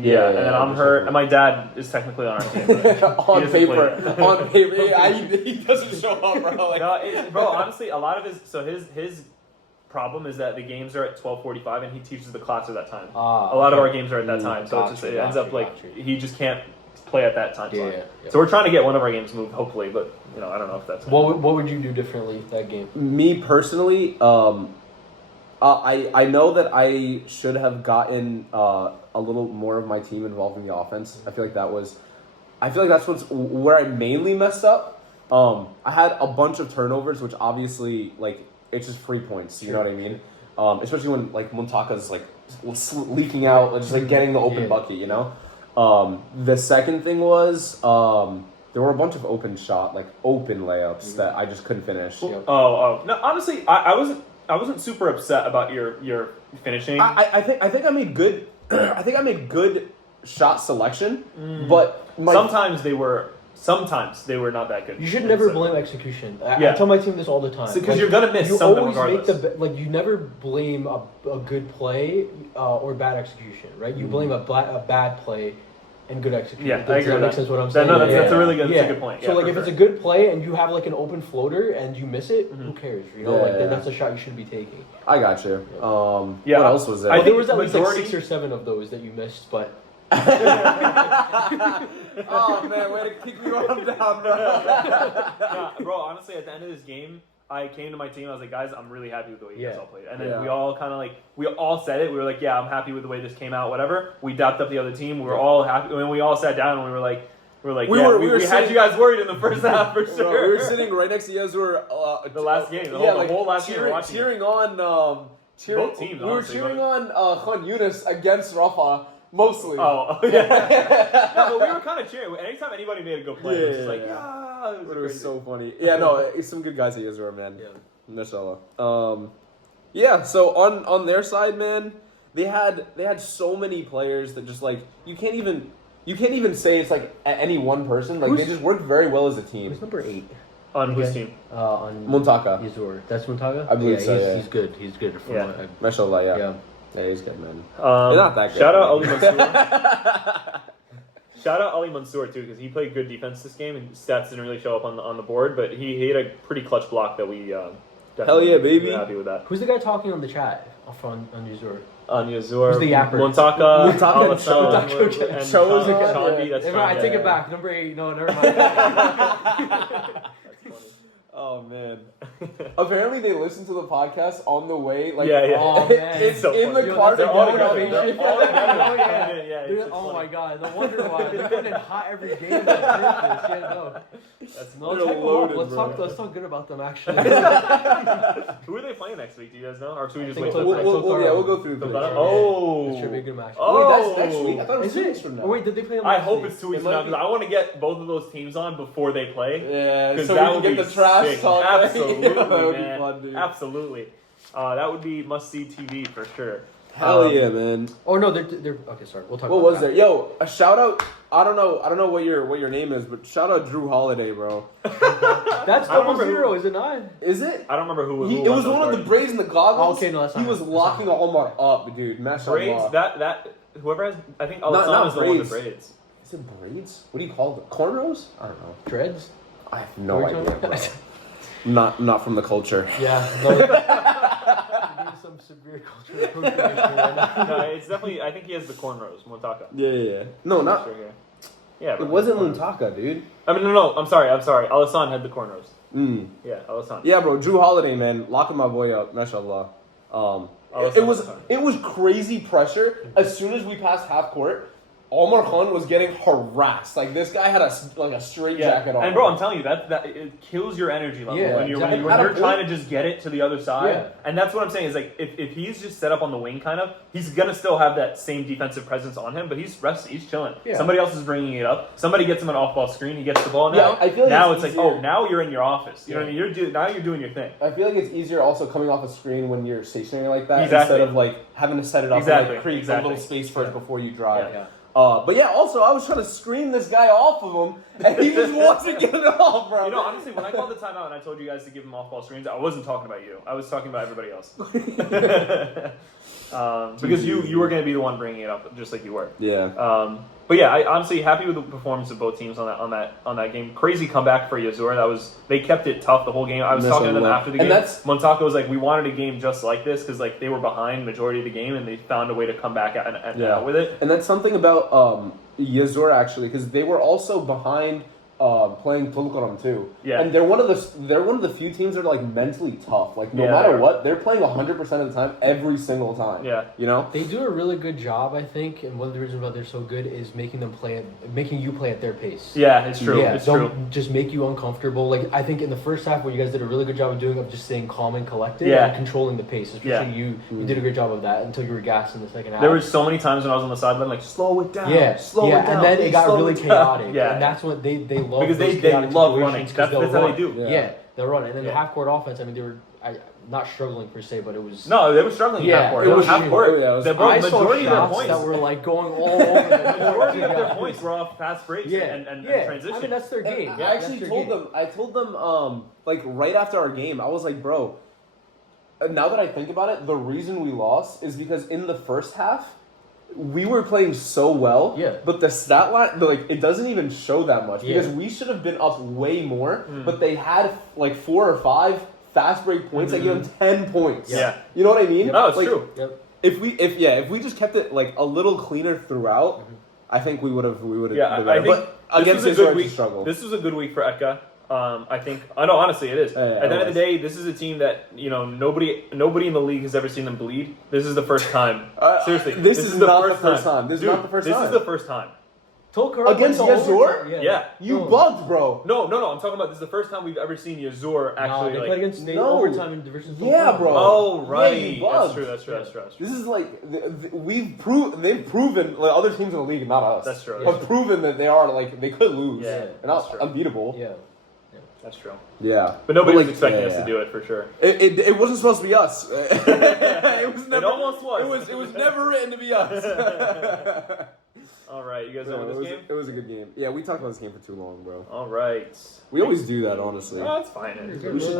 Yeah, and then I'm hurt, and my dad is technically on our team. on paper, yeah, he doesn't show up, bro. Like, bro, honestly, a lot of his problem is that the games are at 12:45, and he teaches the class at that time. A lot of our games are at that time, so it ends up like he just can't play at that time. So we're trying to get one of our games moved, hopefully, but I don't know if that's. What would you do differently that game? Me personally, I know that I should have gotten a little more of my team involved in the offense. I feel like that's where I mainly messed up. I had a bunch of turnovers, which obviously like it's just free points. You know what I mean? Especially when like Montaka's like leaking out, just like getting the open bucket. The second thing was there were a bunch of open layups that I just couldn't finish. No, honestly, I wasn't super upset about your finishing. I think I made good. I think I made good shot selection, but sometimes they were not that good. You should never blame execution. I tell my team this all the time. Because you're gonna miss something regardless. You never blame a good play or bad execution, right? You blame a bad play and good execution. Yeah, I agree with that. Makes sense what I'm saying? No, that's a really good. That's a good point. So like, if it's a good play and you have like an open floater and you miss it, who cares? That's a shot you shouldn't be taking. I got you. What else was there? I think there was at least like 6 or 7 of those that you missed, but. Oh man, way to kick me while I'm down, bro. Bro, honestly, at the end of this game, I came to my team. I was like, guys, I'm really happy with the way you guys all played. And then we all kind of we all said it. We were like, yeah, I'm happy with the way this came out. Whatever. We dapped up the other team. We were all happy. And we all sat down and we were like, we had you guys worried in the first half for sure. Bro, we were sitting right next to Yazur. The last game, the whole last game, cheering on. Both teams. We were cheering on Yunis against Rafah. Mostly. Oh, yeah. No, but we were kind of cheering. Anytime anybody made a good play, it was just like, it was so funny. Yeah, no, it's some good guys at Yazur, man. Yeah. Mashallah. So on their side, man, they had so many players that just like you can't even say it's like any one person. Like they just worked very well as a team. Who's number 8? On whose team? On Montaka. Yazur. That's Montaka? I believe so. He's good. He's good. Mashallah, yeah. Yeah, he's good, man. They're not that good. Shout out Ali Mansour. Shout out Ali Mansour too, because he played good defense this game, and stats didn't really show up on the board, but he had a pretty clutch block that we definitely hell yeah, baby. were happy with that. Who's the guy talking on the chat on Yazur? On Yazur, who's the yapper? Montaka, and Chandi. That's I take it back. Number 8. No, never mind. That's funny. Oh man! Apparently they listen to the podcast on the way. Like, oh man, it's so in funny. the car. They're all together. Oh my god! No wonder why they're getting hot every game. No. Let's talk good about them actually. Who are they playing next week? Do you guys know? Or should we just wait? We'll go through. It should be a good match. Wait, that's next week. I thought it was 2 weeks from now. Oh, wait, did they play? I hope it's 2 weeks from now because I want to get both of those teams on before they play. Yeah, so that we can get the trash talk. Absolutely, that would be man. fun, dude. Absolutely. That would be must-see TV for sure. Hell yeah, man. Oh no, they're okay. Sorry, we'll talk. What about was there? Yo, a shout out. I don't know what your name is, but shout out Drew Holiday, bro. That's double zero, is it not? Is it? I don't remember who. It was one of the braids in the goggles. Okay, no, that's not. He was locking Omar up, dude. Mashallah. Braids. That whoever has. I think not is the one with the braids. Is it braids? What do you call them? Cornrows? I don't know. Dreads? I have no What are you idea. talking Bro. about? Not from the culture. Yeah. No, you're doing some severe cultural appropriation right now. No, it's definitely. I think he has the cornrows. Montaka. Yeah. No, not. Sure, yeah. It wasn't Muntaka, dude. I mean, no. I'm sorry. Alassane had the cornrows. Yeah, Alassane. Yeah, bro. Drew Holiday, man, locking my boy up. Mashallah. It was crazy pressure. As soon as we passed half court, Omar Khan was getting harassed. Like this guy had a straight jacket on. And bro, I'm telling you that it kills your energy level when you're trying to just get it to the other side. Yeah. And that's what I'm saying is like if he's just set up on the wing, kind of, he's gonna still have that same defensive presence on him, but he's chilling. Yeah. Somebody else is bringing it up. Somebody gets him an off-ball screen. He gets the ball now. Yeah, I feel like now it's like, easier. oh, now you're in your office. You know what I mean? Now you're doing your thing. I feel like it's easier also coming off a screen when you're stationary like that Exactly. instead of like having to set it up and like create a little space first before you drive. Yeah. But yeah, also I was trying to screen this guy off of him, and he just wasn't getting it off, bro. You know, honestly, when I called the timeout and I told you guys to give him off-ball screens, I wasn't talking about you. I was talking about everybody else. Because you were going to be the one bringing it up, just like you were. Yeah. But yeah, I honestly happy with the performance of both teams on that game. Crazy comeback for Yazur. They kept it tough the whole game. I was talking to them after the game. Montaka was like, we wanted a game just like this because like they were behind majority of the game and they found a way to come back out with it. And that's something about Yazur actually, because they were also behind playing Tulkarem too. Yeah. And they're one of the few teams that are like mentally tough. Like no matter what, they're playing 100% of the time every single time. Yeah. You know? They do a really good job, I think, and one of the reasons why they're so good is making you play at their pace. Yeah, it's true. Yeah, it's don't true. just make you uncomfortable. Like I think in the first half, what you guys did a really good job of doing, of just staying calm and collected and controlling the pace. Especially you did a great job of that until you were gassed in the second half. There were so many times when I was on the sideline, like slow it down, slow it down, and then it got really chaotic. Yeah, and that's what they love because they love running. That's how they do. Yeah, they'll run. And then the half court offense. I mean, they were not struggling per se, but it was. No, they were struggling in half court. It was half court. I saw majority of their shots points that were like going all over. The majority of their points were off fast breaks and transition. I mean, that's their game. I actually told them like right after our game, I was like, bro, now that I think about it, the reason we lost is because in the first half, we were playing so well, but the stat line, it doesn't even show that much because we should have been up way more, but they had like 4 or 5 fast break points that gave them 10 points. Yeah. You know what I mean? No, it's true. Yep. If we just kept it like a little cleaner throughout, I think we would have I think but against this was a good we week. struggle. This was a good week for Akka. I think. I know. Honestly, it is. At the end of the day, this is a team that nobody in the league has ever seen them bleed. This is the first time. Seriously, this is not the first time. This is not the first time. This is the first time. Tulkarem against Yazur? Yeah. You bugged, bro. No. I'm talking about this is the first time we've ever seen Yazur actually. They played against State overtime in Division 2. Yeah, bro. Oh, right. Yeah, you bugged. That's true. This is like they've proven like other teams in the league, not us. That's true. Have proven that they are like they could lose. Yeah, and not unbeatable. Yeah. That's true. Yeah. But nobody was expecting us to do it for sure. It wasn't supposed to be us. It was never. It almost was. It was never written to be us. All right, you guys know this game? It was a good game. Yeah, we talked about this game for too long, bro. All right. We always do that, honestly. Oh, that's fine. I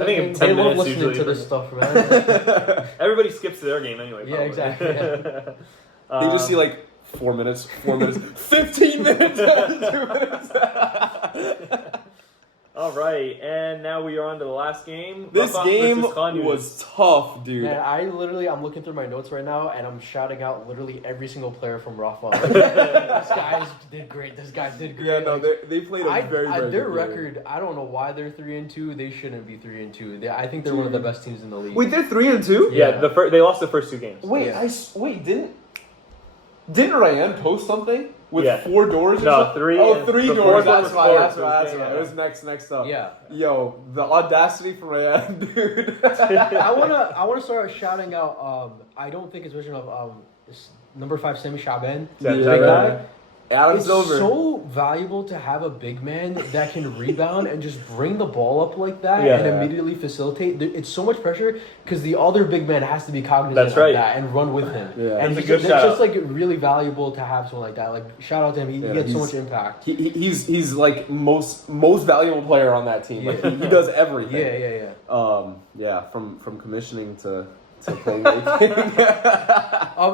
think 10 minutes listening usually. to this stuff, man. Everybody skips to their game anyway. Yeah, exactly. They just see like 4 minutes, 15 minutes, 2 minutes. All right, and now we are on to the last game. This Rafah game versus Yunis. was tough, dude. Man, I'm looking through my notes right now, and I'm shouting out literally every single player from Rafah. These guys did great. This guy did great. Yeah, no, they played a very their good record. game. I don't know why they're 3-2. They shouldn't be 3-2. I think they're one of the best teams in the league. Wait, they're 3-2? Yeah, they lost the first 2 games. Wait, Yeah. Didn't Ryan post something with 4 doors? No, 3. Oh, 3 the doors. fourth That's one right. was That's closed. right. It was next up. Yeah. Yo, the audacity from Ryan, dude. I wanna start shouting out. I don't think it's version of this number 5 Semi Shaben. Yeah, Big Shaben. guy. Adam It's Silver. so valuable to have a big man that can rebound and just bring the ball up like that Yeah. and immediately facilitate. It's so much pressure because the other big man has to be cognizant That's right. of that and run with him. Yeah. And That's a it's good just, shout it's just out. like really valuable to have someone like that. Like shout out to him. He gets so much impact. He's like most valuable player on that team. Like he does everything. Yeah. Yeah, from commissioning to to playmaking.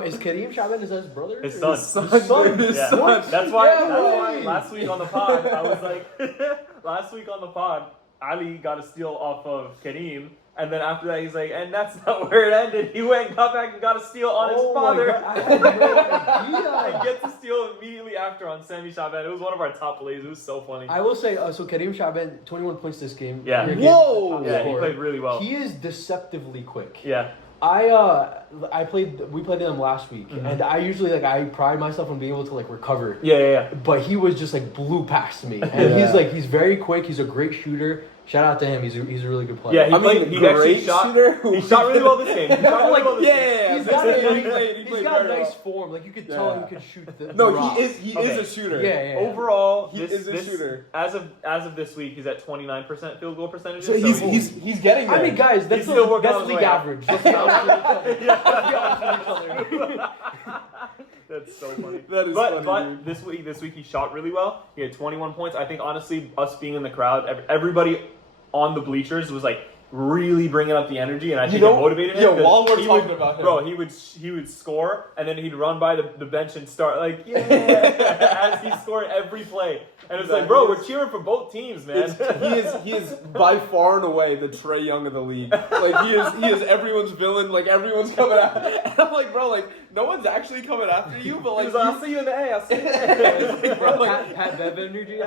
Is Kareem Shaban his brother? His son. His son. Yeah. Son. That's why Yeah, last week on the pod, I was like, last week on the pod, Ali got a steal off of Kareem. And then after that, he's like, and that's not where it ended. He went and got back and got a steal on his father. God, I had no idea. And gets the steal immediately after on Sami Shaban. It was one of our top plays. It was so funny. I will say, so Kareem Shaban, 21 points this game. Yeah. Whoa! Yeah, he played really well. He is deceptively quick. Yeah. We played them last week, and I usually I pride myself on being able to recover. Yeah. But he was just blew past me, and he's very quick. He's a great shooter. Shout out to him. He's a really good player. Yeah, he actually shot. Shooter. He shot really well this game. He shot really well this game. He's got nice form. You could tell he could shoot the rocks. He is a shooter. Yeah. Overall, he is a shooter. As of this week, he's at 29% field goal percentage. So he's getting there. I mean, guys, that's still working on his league way up. average. Let's be honest with each other. That's so funny. That is but funny, this week he shot really well. He had 21 points. I think honestly, us being in the crowd, everybody on the bleachers was really bringing up the energy, and I think it motivated him. Yeah, while we're talking about him, bro, he would score, and then he'd run by the bench and start as he scored every play. And it was bro, we're cheering for both teams, man. He is by far and away the Trae Young of the league. He is everyone's villain. Everyone's coming after. And I'm bro, no one's actually coming after you, but I'll see you in the A. I'll see you in the A. Bro, Pat Bev energy.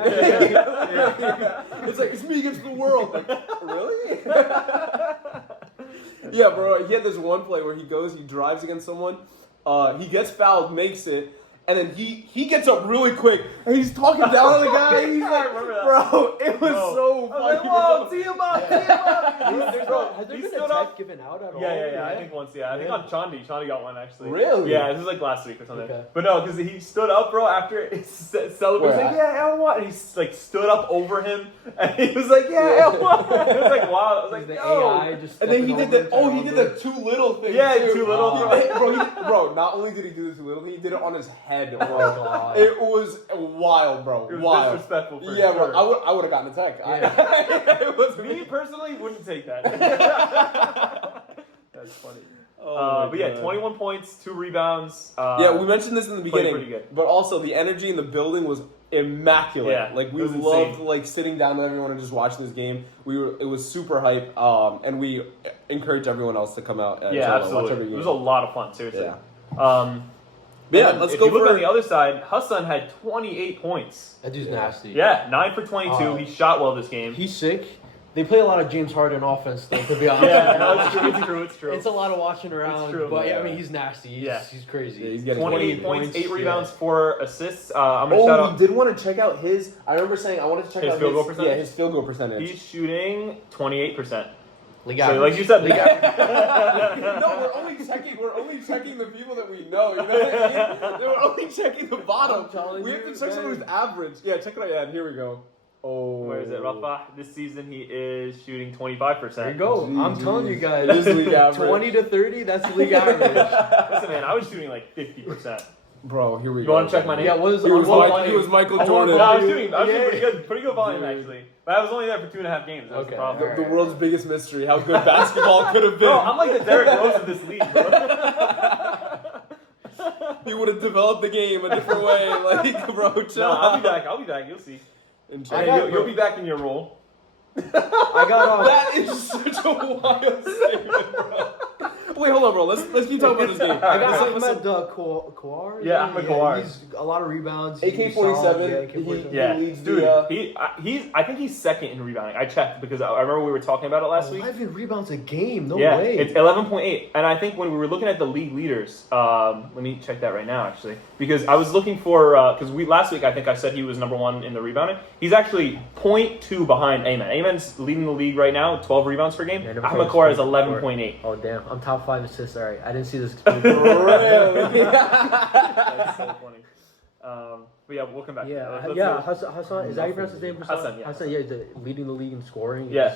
It's it's me against the world. Really? Yeah, bro. He had this one play where he drives against someone, he gets fouled, makes it, and then he gets up really quick and he's talking down on the guy. And he's bro, it was so funny. Whoa, tee him up, tee him up. Has there been a tech given out at all? Yeah. I think once. Yeah, I think on Chandi got one actually. Really? Yeah, this was last week or something. Okay. But no, because he stood up, bro, after celebrating. Yeah, L1. And he stood up over him, and he was like, yeah, L1. It was wow. I was like, the yo. AI just And then he did the too little thing. Yeah, too. too little. Bro, not only did he do the too little thing, he did it on his head. Bro. God. It was wild, bro. It was wild. disrespectful for Yeah, sure. bro. I would have gotten a tech. Me personally wouldn't take that. That's funny. But yeah, 21 points, 2 rebounds. Yeah, we mentioned this in the beginning. Pretty good. But also the energy in the building was immaculate. Yeah, we it was loved insane. sitting down with everyone and just watching this game. It was super hype. And we encourage everyone else to come out. Yeah, watch absolutely. every It game. was a lot of fun, seriously. Yeah. Let's if go you look for on the other side, Hassan had 28 points. That dude's nasty. Yeah, 9 for 22. He shot well this game. He's sick. They play a lot of James Harden offense, though, to be honest. Yeah, no, it's true. It's a lot of watching around. It's true. But yeah, I mean, he's nasty. He's crazy. Yeah, he's getting 28 points, 8 rebounds, 4 assists. I'm gonna shout out. We did want to check out his. I remember saying I wanted to check His out field goal percentage? Yeah, his field goal percentage. He's shooting 28%. League So, average. like you said, League average. No, we're only checking the people that we know. You know what I mean? We're only checking the bottom. We have to check someone's average. Yeah, check it out. Yeah, here we go. Oh, where is it? Rafah. This season he is shooting 25%. There you go. I'm telling you guys. It is league average. 20 to 30, that's the league average. Listen, man, I was shooting 50%. Bro, here we go. You want to check my name? Yeah, He was Michael Jordan. No, I was shooting pretty good volume actually. But I was only there for 2.5 games. That was the problem. The world's biggest mystery: how good basketball could have been. Bro, I'm like the Derrick Rose of this league, bro. He would have developed the game a different way. Bro, chill. No, I'll be back. You'll see. You'll be back in your role. I got That is such a wild statement, bro. Wait, hold on, bro. Let's keep talking about this game. I got Ahmed Kawar. Yeah, Ahmed Kawar. He's a lot of rebounds. AK-47. Yeah, he leads dude. the. I think he's second in rebounding. I checked because I remember we were talking about it last week. 11 rebounds a game. No Yeah, way. it's 11.8. And I think when we were looking at the league leaders, let me check that right now, actually. Because I was looking for, because last week I think I said he was number 1 in the rebounding. He's actually 0.2 behind Ayman. Ayman's leading the league right now, 12 rebounds per game. Yeah, Ahmed Kawar is 11.8. Oh, damn. I'm top 5 assists. All right. I didn't see this. Really? That's so funny. But yeah, we'll come back. Yeah, Hassan. Is that how you pronounce his name? Hassan, yeah. Hassan, yeah, he's leading the league in scoring. Yeah.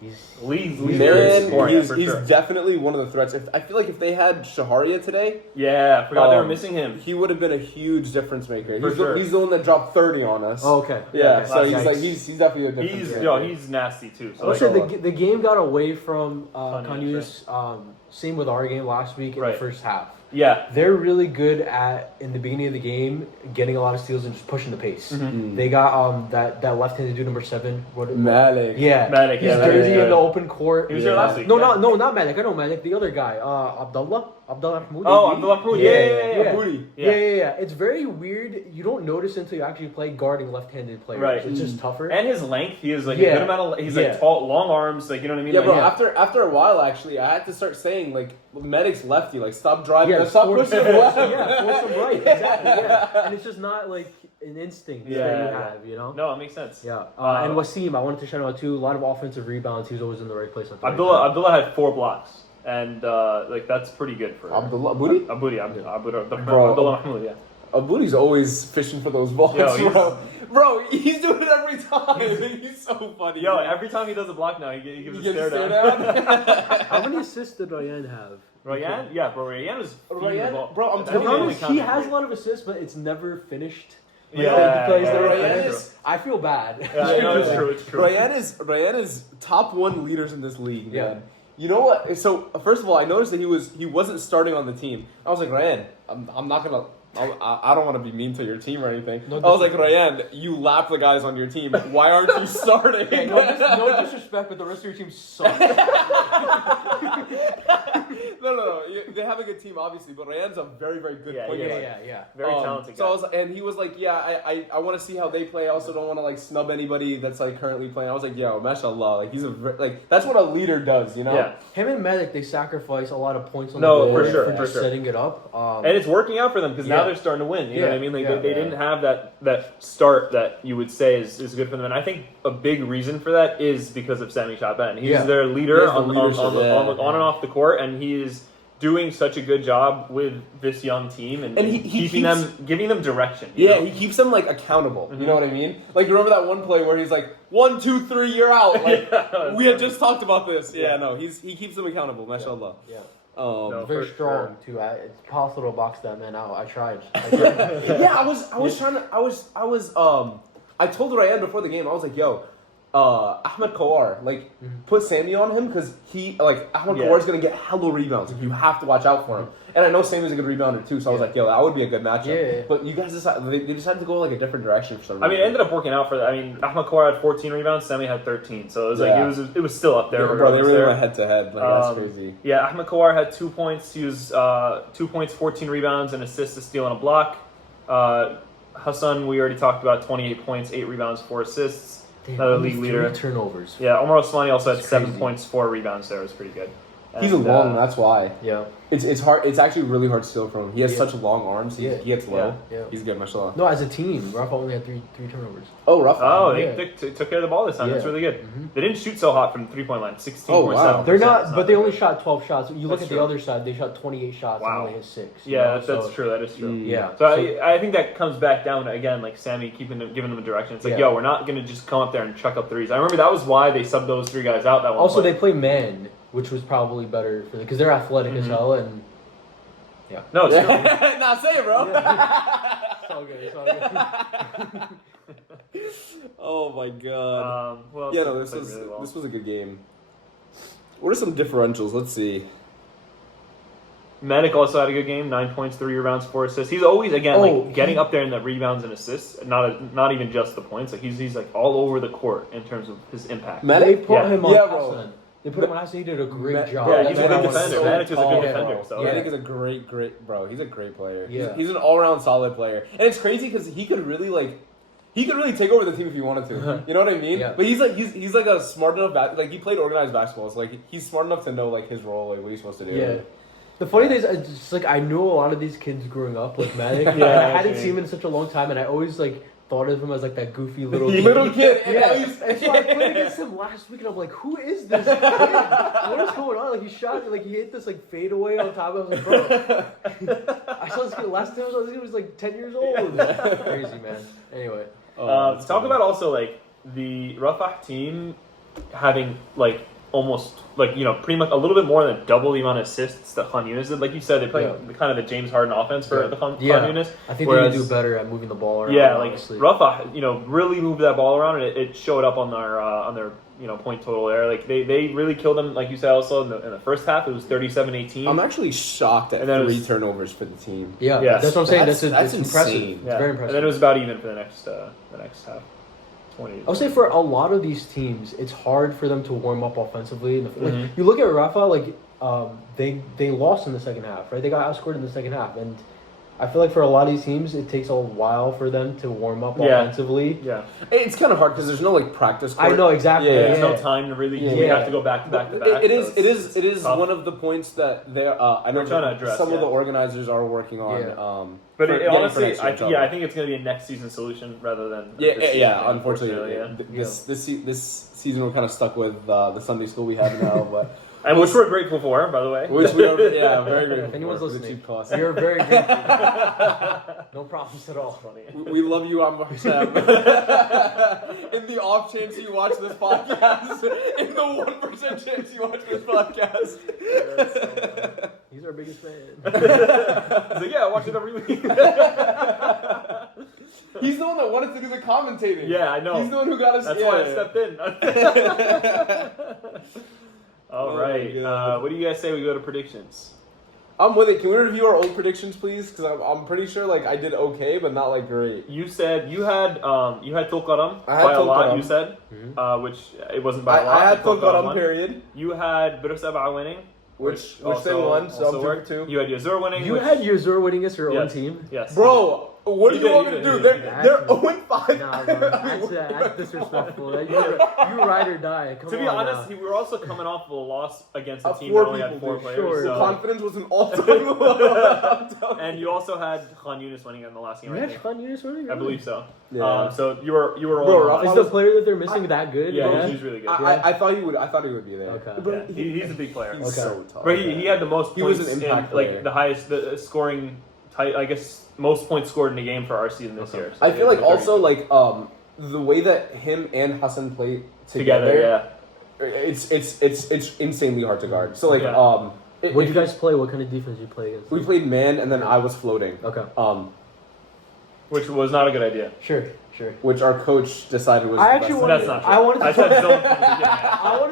He's leader in scoring, he's for sure. definitely one of the threats. I feel like if they had Shaharia today, Yeah, I forgot they were missing him. he would have been a huge difference maker. For sure. He's the one that dropped 30 on us. Oh, okay. Yeah, so Yikes. he's definitely a difference maker. He's nasty too. I would So say the game got away from Kanyus, Kanyus. same with our game last week in the first half. Yeah. They're really good at, in the beginning of the game, getting a lot of steals and just pushing the pace. Mm-hmm. They got that left-handed dude, number 7. Malik. Yeah. Malik, He's yeah, dirty yeah. in the open court. He was there last week. No, not Malik. I know Malik. The other guy. Abdullah Mahmoud. Oh, Abdullah Mahmoud. Yeah. Booty. Yeah. It's very weird. You don't notice until you actually play guarding left-handed players. Right. It's just tougher. And his length, he is like a good amount of. He's like tall, long arms. Like, you know what I mean? Yeah, like, bro. After a while, actually, I had to start saying like, Medic's lefty. Like, stop driving. Yeah, stop force pushing him left. Yeah, force him right. Exactly. Yeah. And it's just not like an instinct that you have, you know? No, it makes sense. Yeah. And Wasim, I wanted to shout out too. A lot of offensive rebounds. He was always in the right place. At the Abdullah had 4 blocks. And like that's pretty good for Abdullah Booty? Abdullah Mahmoud, yeah. Booty's always fishing for those balls, bro. He's doing it every time. He's so funny. Yo, every time he does a block now, he gives a stare down. How many assists did Ryan have? Ryan? Yeah, bro. Ryan is bro, I'm telling you. He has a lot of assists, but it's never finished. I feel bad. It's true. Ryan is top 1 leaders in this league, man. You know what? So first of all, I noticed that he wasn't starting on the team. I was like, Ryan, I'm not gonna. I don't want to be mean to your team or anything. I was like, Ryan, you lap the guys on your team. Why aren't you starting? No disrespect, but the rest of your team sucks. No. They have a good team, obviously, but Ryan's a very, very good player. Yeah. Very talented guy. So he was like, I want to see how they play. I also don't want to like snub anybody that's like currently playing. I was like, yo, mashallah, like he's that's what a leader does, you know? Yeah. Him and Malik, they sacrifice a lot of points on the board for just setting it up. And it's working out for them because now they're starting to win. You know what I mean? Like they didn't have that start that you would say is good for them. And I think a big reason for that is because of Sami Shaban. He's their leader on and off the court, and he is doing such a good job with this young team and he giving them direction. You know? He keeps them like accountable. Mm-hmm. You know what I mean? Like, you remember that one play where he's like, 1, 2, 3, you're out. Like we had just talked about this. He keeps them accountable. Mashallah. Very strong too. It's possible to box that man out. I tried. I told Ryan before the game. I was like, yo, Ahmed Kawar, put Sammy on him because Ahmed Kawar's gonna get hella rebounds. You have to watch out for him. And I know Sammy's a good rebounder too, so I was like, yo, that would be a good matchup. Yeah. But you guys they decided to go like a different direction for some reason. I mean, it ended up working out for that. I mean, Ahmed Kawar had 14 rebounds, Sammy had 13, so it was it was still up there. Yeah, bro, they really went head to head. That's crazy. Yeah, Ahmed Kawar had 2 points. He was 2 points, 14 rebounds, and assists, a steal, and a block. Hassan, we already talked about, 28 points, 8 rebounds, 4 assists. Another league leader. 3 turnovers. Yeah, Omar Osmani also had 7 points, 4 rebounds there. It was pretty good. He's a long, that's why. Yeah. It's hard. It's actually really hard to steal from him. He has such long arms. He gets low. Yeah. He's good, mashallah. No, as a team, Rafah only had three turnovers. Oh, Rafah. Oh, they took care of the ball this time. That's really good. Mm-hmm. They didn't shoot so hot from the 3-point line. 16.7%. Oh, wow. They're not, but they only shot 12 shots. You look at the other side, they shot 28 shots and only hit 6. Yeah, that's true. That is true. Yeah. So I think that comes back down to, again, like Sammy giving them a direction. It's like, yo, we're not going to just come up there and chuck up threes. I remember that was why they subbed those 3 guys out that one Also, play. they play man, which was probably better for them because they're athletic as hell and. Yeah. No, it's true. Nah, say it, bro. It's all good. It's all good. Oh my god. This was a good game. What are some differentials? Let's see. Medic also had a good game. 9 points, 3 rebounds, 4 assists. He's always getting up there in the rebounds and assists. Not even just the points. Like he's like all over the court in terms of his impact. They put him on. Bro. They put him on. He did a great job. Yeah, he's a good defender. So Medic is a good tall, defender. bro. So Medic is a great bro. He's a great player. Yeah. He's an all-around solid player, and it's crazy because he could really take over the team if he wanted to. You know what I mean? Yeah. But he's like a smart enough he played organized basketball. So he's smart enough to know like his role, like what he's supposed to do. Yeah. The funny thing is, it's just like I knew a lot of these kids growing up with Medic. And I hadn't seen him in such a long time, and I always thought of him as like that goofy little kid. And so I played against him last week, and I'm like, who is this kid? What is going on? Like he shot, he hit this fadeaway on top. I was like, bro. I saw this kid last time. He was like 10 years old. Crazy, man. Anyway, talk about also the Rafah team having almost pretty much a little bit more than double the amount of assists that Yunis did. Like you said, they play kind of the James Harden offense for the Yunis. I think they need to do better at moving the ball around. Yeah, like Rafah, really moved that ball around, and it showed up on their point total there. Like they really killed them, like you said also in the first half. It was 37-18. I'm actually shocked at 3 turnovers for the team. Yeah, that's what I'm saying. That's insane. impressive. Yeah. It's very impressive. And then it was about even for the next half. 20. I would say for a lot of these teams, it's hard for them to warm up offensively. Like, you look at Rafah, they lost in the second half, right? They got outscored in the second half, and I feel like for a lot of these teams, it takes a while for them to warm up offensively. Yeah, it's kind of hard because there's no practice court. I know exactly. Yeah, there's no time to really. We have to go back to back. It is one of the points that I know trying to address. Some of the organizers are working on. But honestly, I think it's going to be a next season solution rather than unfortunately, this season we're kind of stuck with the Sunday school we have now, but. And which we're grateful for, by the way. Which we are, very grateful. If anyone's listening, the cheap cost. You're very grateful. No problems at all. We love you, Sam. In the off chance you watch this podcast, in the 1% chance you watch this podcast. He's our biggest fan. He's like, I watch it every week. He's the one that wanted to do the commentating. Yeah, I know. He's the one who got us. That's why I stepped in. All right. What do you guys say we go to predictions? I'm with it. Can we review our old predictions, please? Because I'm pretty sure I did okay, but not great. You said you had Tulkarem by a lot. You said, which it wasn't by a lot. I had Tulkarem, period. You had Bir Seb'a winning, which they won. So I'm 2 for 2. You had Yazur winning. You had Yazur winning against your own team. Yes, bro. What do you want me to do? They're 0-5. Nah, that's disrespectful. You ride or die. To be honest, we were also coming off of a loss against a team that only had 4 players. Sure. So. Confidence was an all-time low. And you also had Yunis winning in the last game. You had Yunis winning? I believe so. Yeah. So you were Bro, is the player that they're missing that good? Yeah, he's really good. I thought he would be there. Okay. But he's a big player. He's so tough. But he had the most points. He was an impact player. The highest scoring. I guess most points scored in a game for our season this year. So I feel also the way that him and Hassan play together, it's insanely hard to guard. So what did you guys play? What kind of defense did you play against? We played man, and then I was floating. Okay. Which was not a good idea. Sure. Which our coach decided was. That's not true. I wanted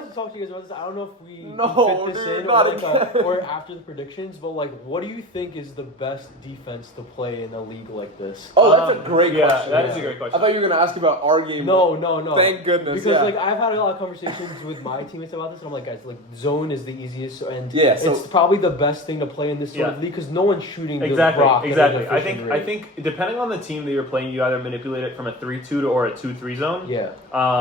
to talk to you guys about this. I don't know if we fit this in or after the predictions, but what do you think is the best defense to play in a league like this? Oh, that's a great question. That is a great question. I thought you were going to ask about our game. No. Thank goodness. Because I've had a lot of conversations with my teammates about this, and I'm like, guys, zone is the easiest, and it's probably the best thing to play in this sort of league because no one's shooting the rock. Exactly. I think depending on the team that you're playing, you either manipulate it from a 3-2 or a 2-3 zone. Yeah.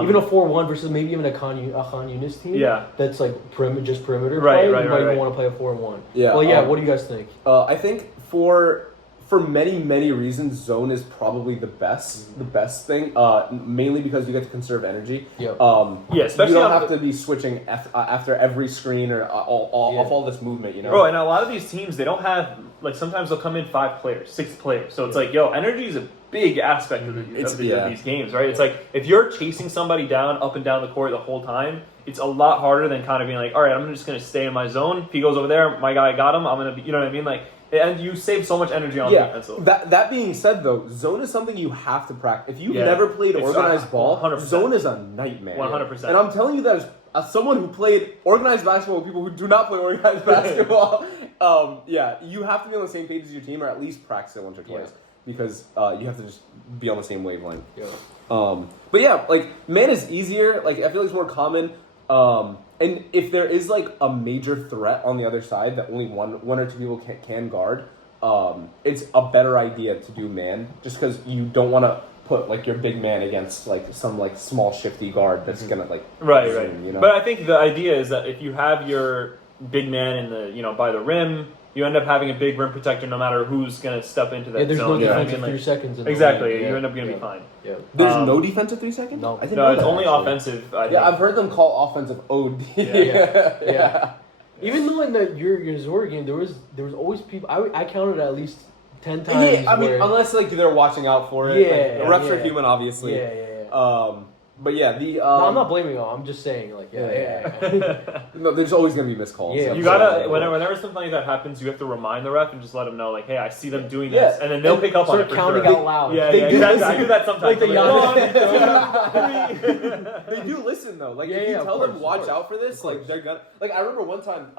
Even a 4-1 versus maybe even a Yunis team. Yeah. That's just perimeter right, play. Right. You might even want to play a 4-1. Yeah. Well, what do you guys think? I think for many reasons, zone is probably the best thing. Mainly because you get to conserve energy. Yeah. Especially you don't have to be switching after every screen or all this movement. Bro, and a lot of these teams they don't have sometimes they'll come in 5 players, 6 players. So it's energy is a big aspect of these games, right? It's if you're chasing somebody down up and down the court the whole time, it's a lot harder than kind of being all right, I'm just going to stay in my zone. If he goes over there, my guy got him. I'm going to be, you know what I mean? And you save so much energy on defense. That being said, though, zone is something you have to practice. If you've never played organized ball, 100%. Zone is a nightmare. 100%. And I'm telling you that as someone who played organized basketball with people who do not play organized basketball, you have to be on the same page as your team or at least practice it once or twice. Because you have to just be on the same wavelength. Yeah. But man is easier. I feel it's more common. And if there is a major threat on the other side that only one or two people can guard, it's a better idea to do man. Just because you don't want to put your big man against some small shifty guard that's gonna right. zoom, you know? But I think the idea is that if you have your big man in the by the rim. You end up having a big rim protector no matter who's going to step into that there's zone. No defense in 3 seconds. Exactly. You end up going to be fine. Yeah. There's no defense at 3 seconds? No. It's only offensive. I think. I've heard them call offensive OD. Yeah. Even though in your Yazur game, there was always people. I counted at least 10 times. Yeah, I mean, unless they're watching out for it. Yeah. The refs are human, obviously. Yeah. But yeah, no, I'm not blaming you. I'm just saying, like, No, there's always gonna be missed calls. Yeah, You gotta whenever something like that happens, you have to remind the ref and just let them know, like, hey, I see them doing this, and then they'll pick up on it for counting sure. out loud. Yeah, exactly. I do that sometimes. Like the They do listen though. Like if you of tell course, them watch out for this, like they're gonna. Like I remember one time,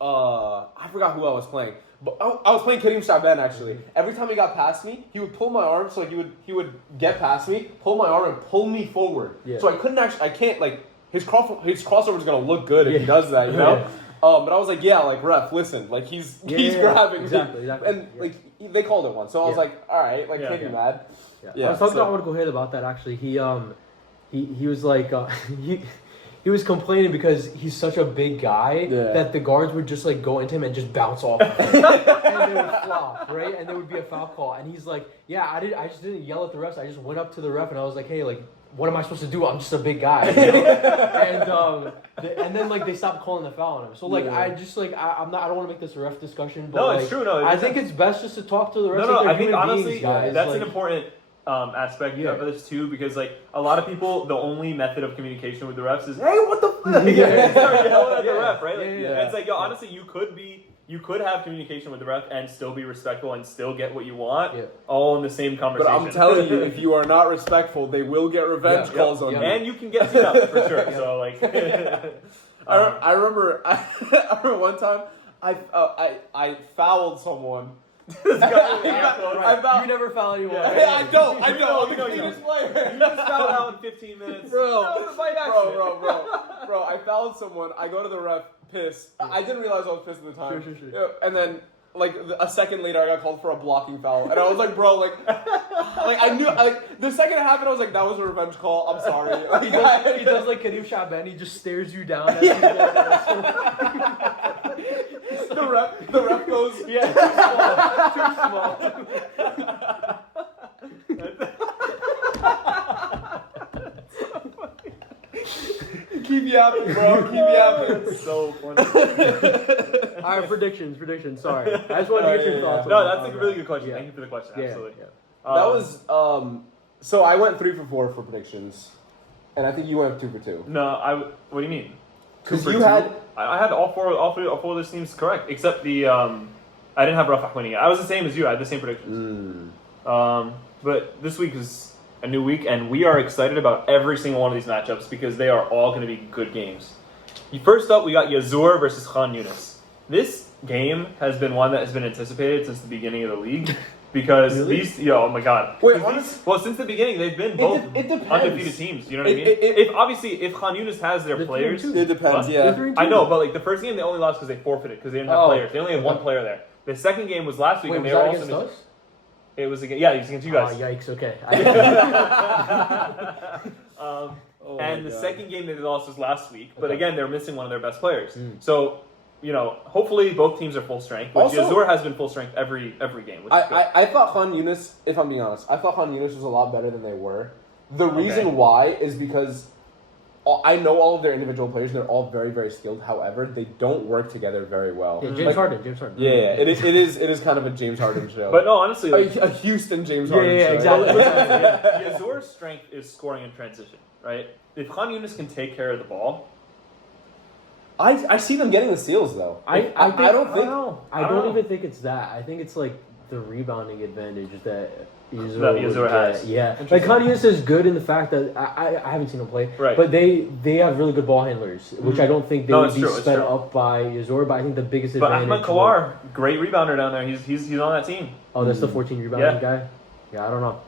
I forgot who I was playing, but I was playing Karim Shaban actually. Every time he got past me, he would pull my arm, so like he would get past me, pull my arm, and pull me forward. Yeah. So I can't like his crossover is gonna look good if he does that, you know. But I was like, yeah, like ref, listen, like he's grabbing exactly, me, and like they called it once, so I was like, all right, like can't be mad. Yeah. I was talking to Ahmed Gohed about that actually. He was like he was complaining because he's such a big guy that the guards would just like go into him and just bounce off him. And they would flop, right? And there would be a foul call. And he's like, yeah, I just didn't yell at the refs. I just went up to the ref and I was like, hey, like, what am I supposed to do? I'm just a big guy. You know? And then like they stopped calling the foul on him. So like I just like I don't want to make this a ref discussion. But no, like, it's true. No, I think it's best just to talk to the refs. No, I think honestly guys. that's like, an important aspect of this too, because like a lot of people, the only method of communication with the refs is, hey, what the fuck? Start yelling at the ref, right? Like, and it's like, yo, honestly, you could have communication with the ref and still be respectful and still get what you want, all in the same conversation. But I'm telling you, if you are not respectful, they will get revenge calls on you, and you can get beat up for sure. So like, I remember one time I fouled someone. You never foul anyone. I don't. You know. You just fouled out in 15 minutes. Bro, I fouled someone. I go to the ref, pissed. I didn't realize I was pissed at the time. Sure. And then, like, a second later, I got called for a blocking foul. And I was like, bro, like I knew, like, the second it happened, I was like, that was a revenge call. I'm sorry. Like, he does like Karim Shaban. He just stares you down. As the ref goes, too small. Keep yapping, bro. Keep yapping. It's so funny. All right, predictions. Sorry, I just wanted to get your thoughts. No, that's a really good question. Thank you for the question. Absolutely. That was so I went 3 for 4 for predictions, and I think you went 2 for 2. No, what do you mean? Because you had, I had all four of those teams correct, except the I didn't have Rafah winning it. I was the same as you. I had the same predictions. But this week is a new week, and we are excited about every single one of these matchups because they are all going to be good games. First up, we got Yazur versus Khan Yunis. This game has been one that has been anticipated since the beginning of the league. Because these, oh my god. Wait, since the beginning, they've been both undefeated teams. You know what I mean? If Khan Yunis has their players, it depends. Yeah, I know, but like the first game, they only lost because they forfeited because they didn't have players. They only had one player there. The second game was last week, and they were also against us? It was against it was against you guys. Oh, yikes! Okay. And the second game they lost was last week, but again, they're missing one of their best players. So. You know, hopefully both teams are full strength. But Yazur has been full strength every game. Which I thought Khan Yunis, if I'm being honest, I thought Khan Yunis was a lot better than they were. The reason why is because I know all of their individual players, and they're all very, very skilled. However, they don't work together very well. Yeah, James Harden. Yeah, it is kind of a James Harden show. But no, honestly, like, a Houston James Harden show. Yeah, exactly. Yazur's strength is scoring in transition, right? If Khan Yunis can take care of the ball. I see them getting the steals though. I don't even think it's that. I think it's like the rebounding advantage that Yazur has. Yeah, like Khan Yunis is good in the fact that I haven't seen him play, but they have really good ball handlers, which I don't think they would be sped up by Yazur. But I think the biggest advantage. But Ahmed Kawar, great rebounder down there. He's on that team. Oh, that's the 14 rebounding guy. Yeah, I don't know.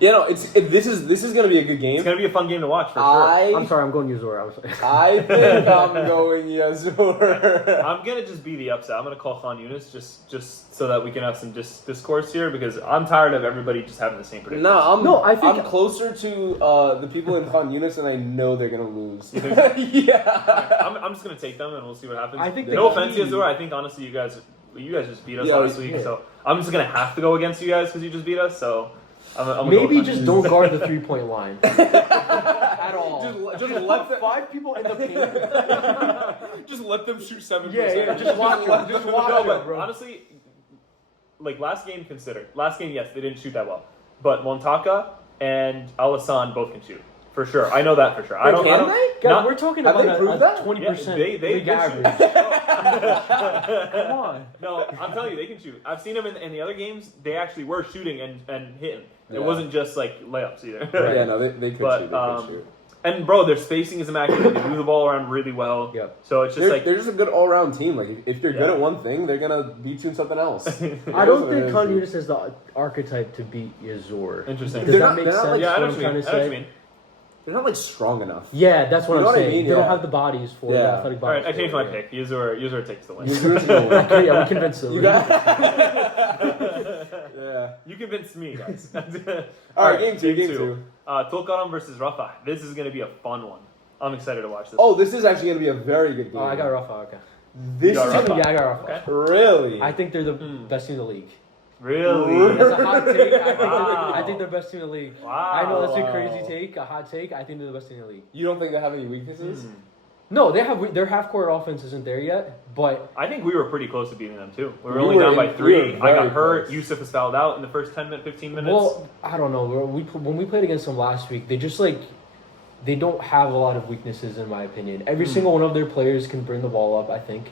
Yeah, no, this is gonna be a good game. It's gonna be a fun game to watch for sure. I'm sorry, I'm going Yazur. I think I'm going Yazur. I'm gonna just be the upset. I'm gonna call Khan Yunis just so that we can have some discourse here because I'm tired of everybody just having the same prediction. I think I'm closer to the people in Khan Yunis, and I know they're gonna lose. Yeah, I'm just gonna take them, and we'll see what happens. I think no offense, Yazur. I think honestly, you guys just beat us last week, so I'm just gonna have to go against you guys because you just beat us. So. Maybe just don't guard the 3-point line at all. Just let 5 people in the paint. Just let them shoot 7%. Yeah. Just watch them. Just watch them, bro. Honestly, like last game, yes, they didn't shoot that well, but Montaka and Al-Hassan both can shoot. For sure. I know that for sure. I don't. Can they? Guys, we're talking have about they proved a that? 20% they league can average. shoot. Come on. No, I'm telling you, they can shoot. I've seen them in the other games. They actually were shooting and hitting. Yeah. It wasn't just like layups either. Yeah, no, they could shoot. They could shoot. And bro, their spacing is immaculate. They move the ball around really well. Yep. So it's just They're just a good all-around team. Like if you're good at one thing, they're gonna beat you in something else. I don't think Yunis is the archetype to beat Yazur. Interesting. Does that make sense? Like, yeah, I know what what I'm you trying to mean. say? They're not like strong enough. Yeah, that's what You know I'm what I saying. mean? They don't Yeah. have the bodies for the athletic All bodies. right, I changed for my it, pick. Yazur takes the win. Okay, yeah, we convinced them. You got. Yeah. You convinced me, guys. All right, game two. Tulkarem versus Rafah. This is going to be a fun one. I'm excited to watch this. Oh, this is actually going to be a very good game. Oh, I got Rafah. Okay. This You got is Rafah? Yeah, I got Rafah. Okay. really. I think they're the best team in the league. Really? That's a hot take. Wow. I think they're the best team in the league. Wow. I know that's a Wow. crazy take, a hot take. I think they're the best team in the league. You don't think they have any weaknesses? No, they have their half court offense isn't there yet, but I think we were pretty close to beating them too. We were We only were down by in- 3. we were I got very hurt. close. Yusuf was fouled out in the first 15 minutes. well, I don't know. When we played against them last week, they just they don't have a lot of weaknesses in my opinion. Every single one of their players can bring the ball up. I think.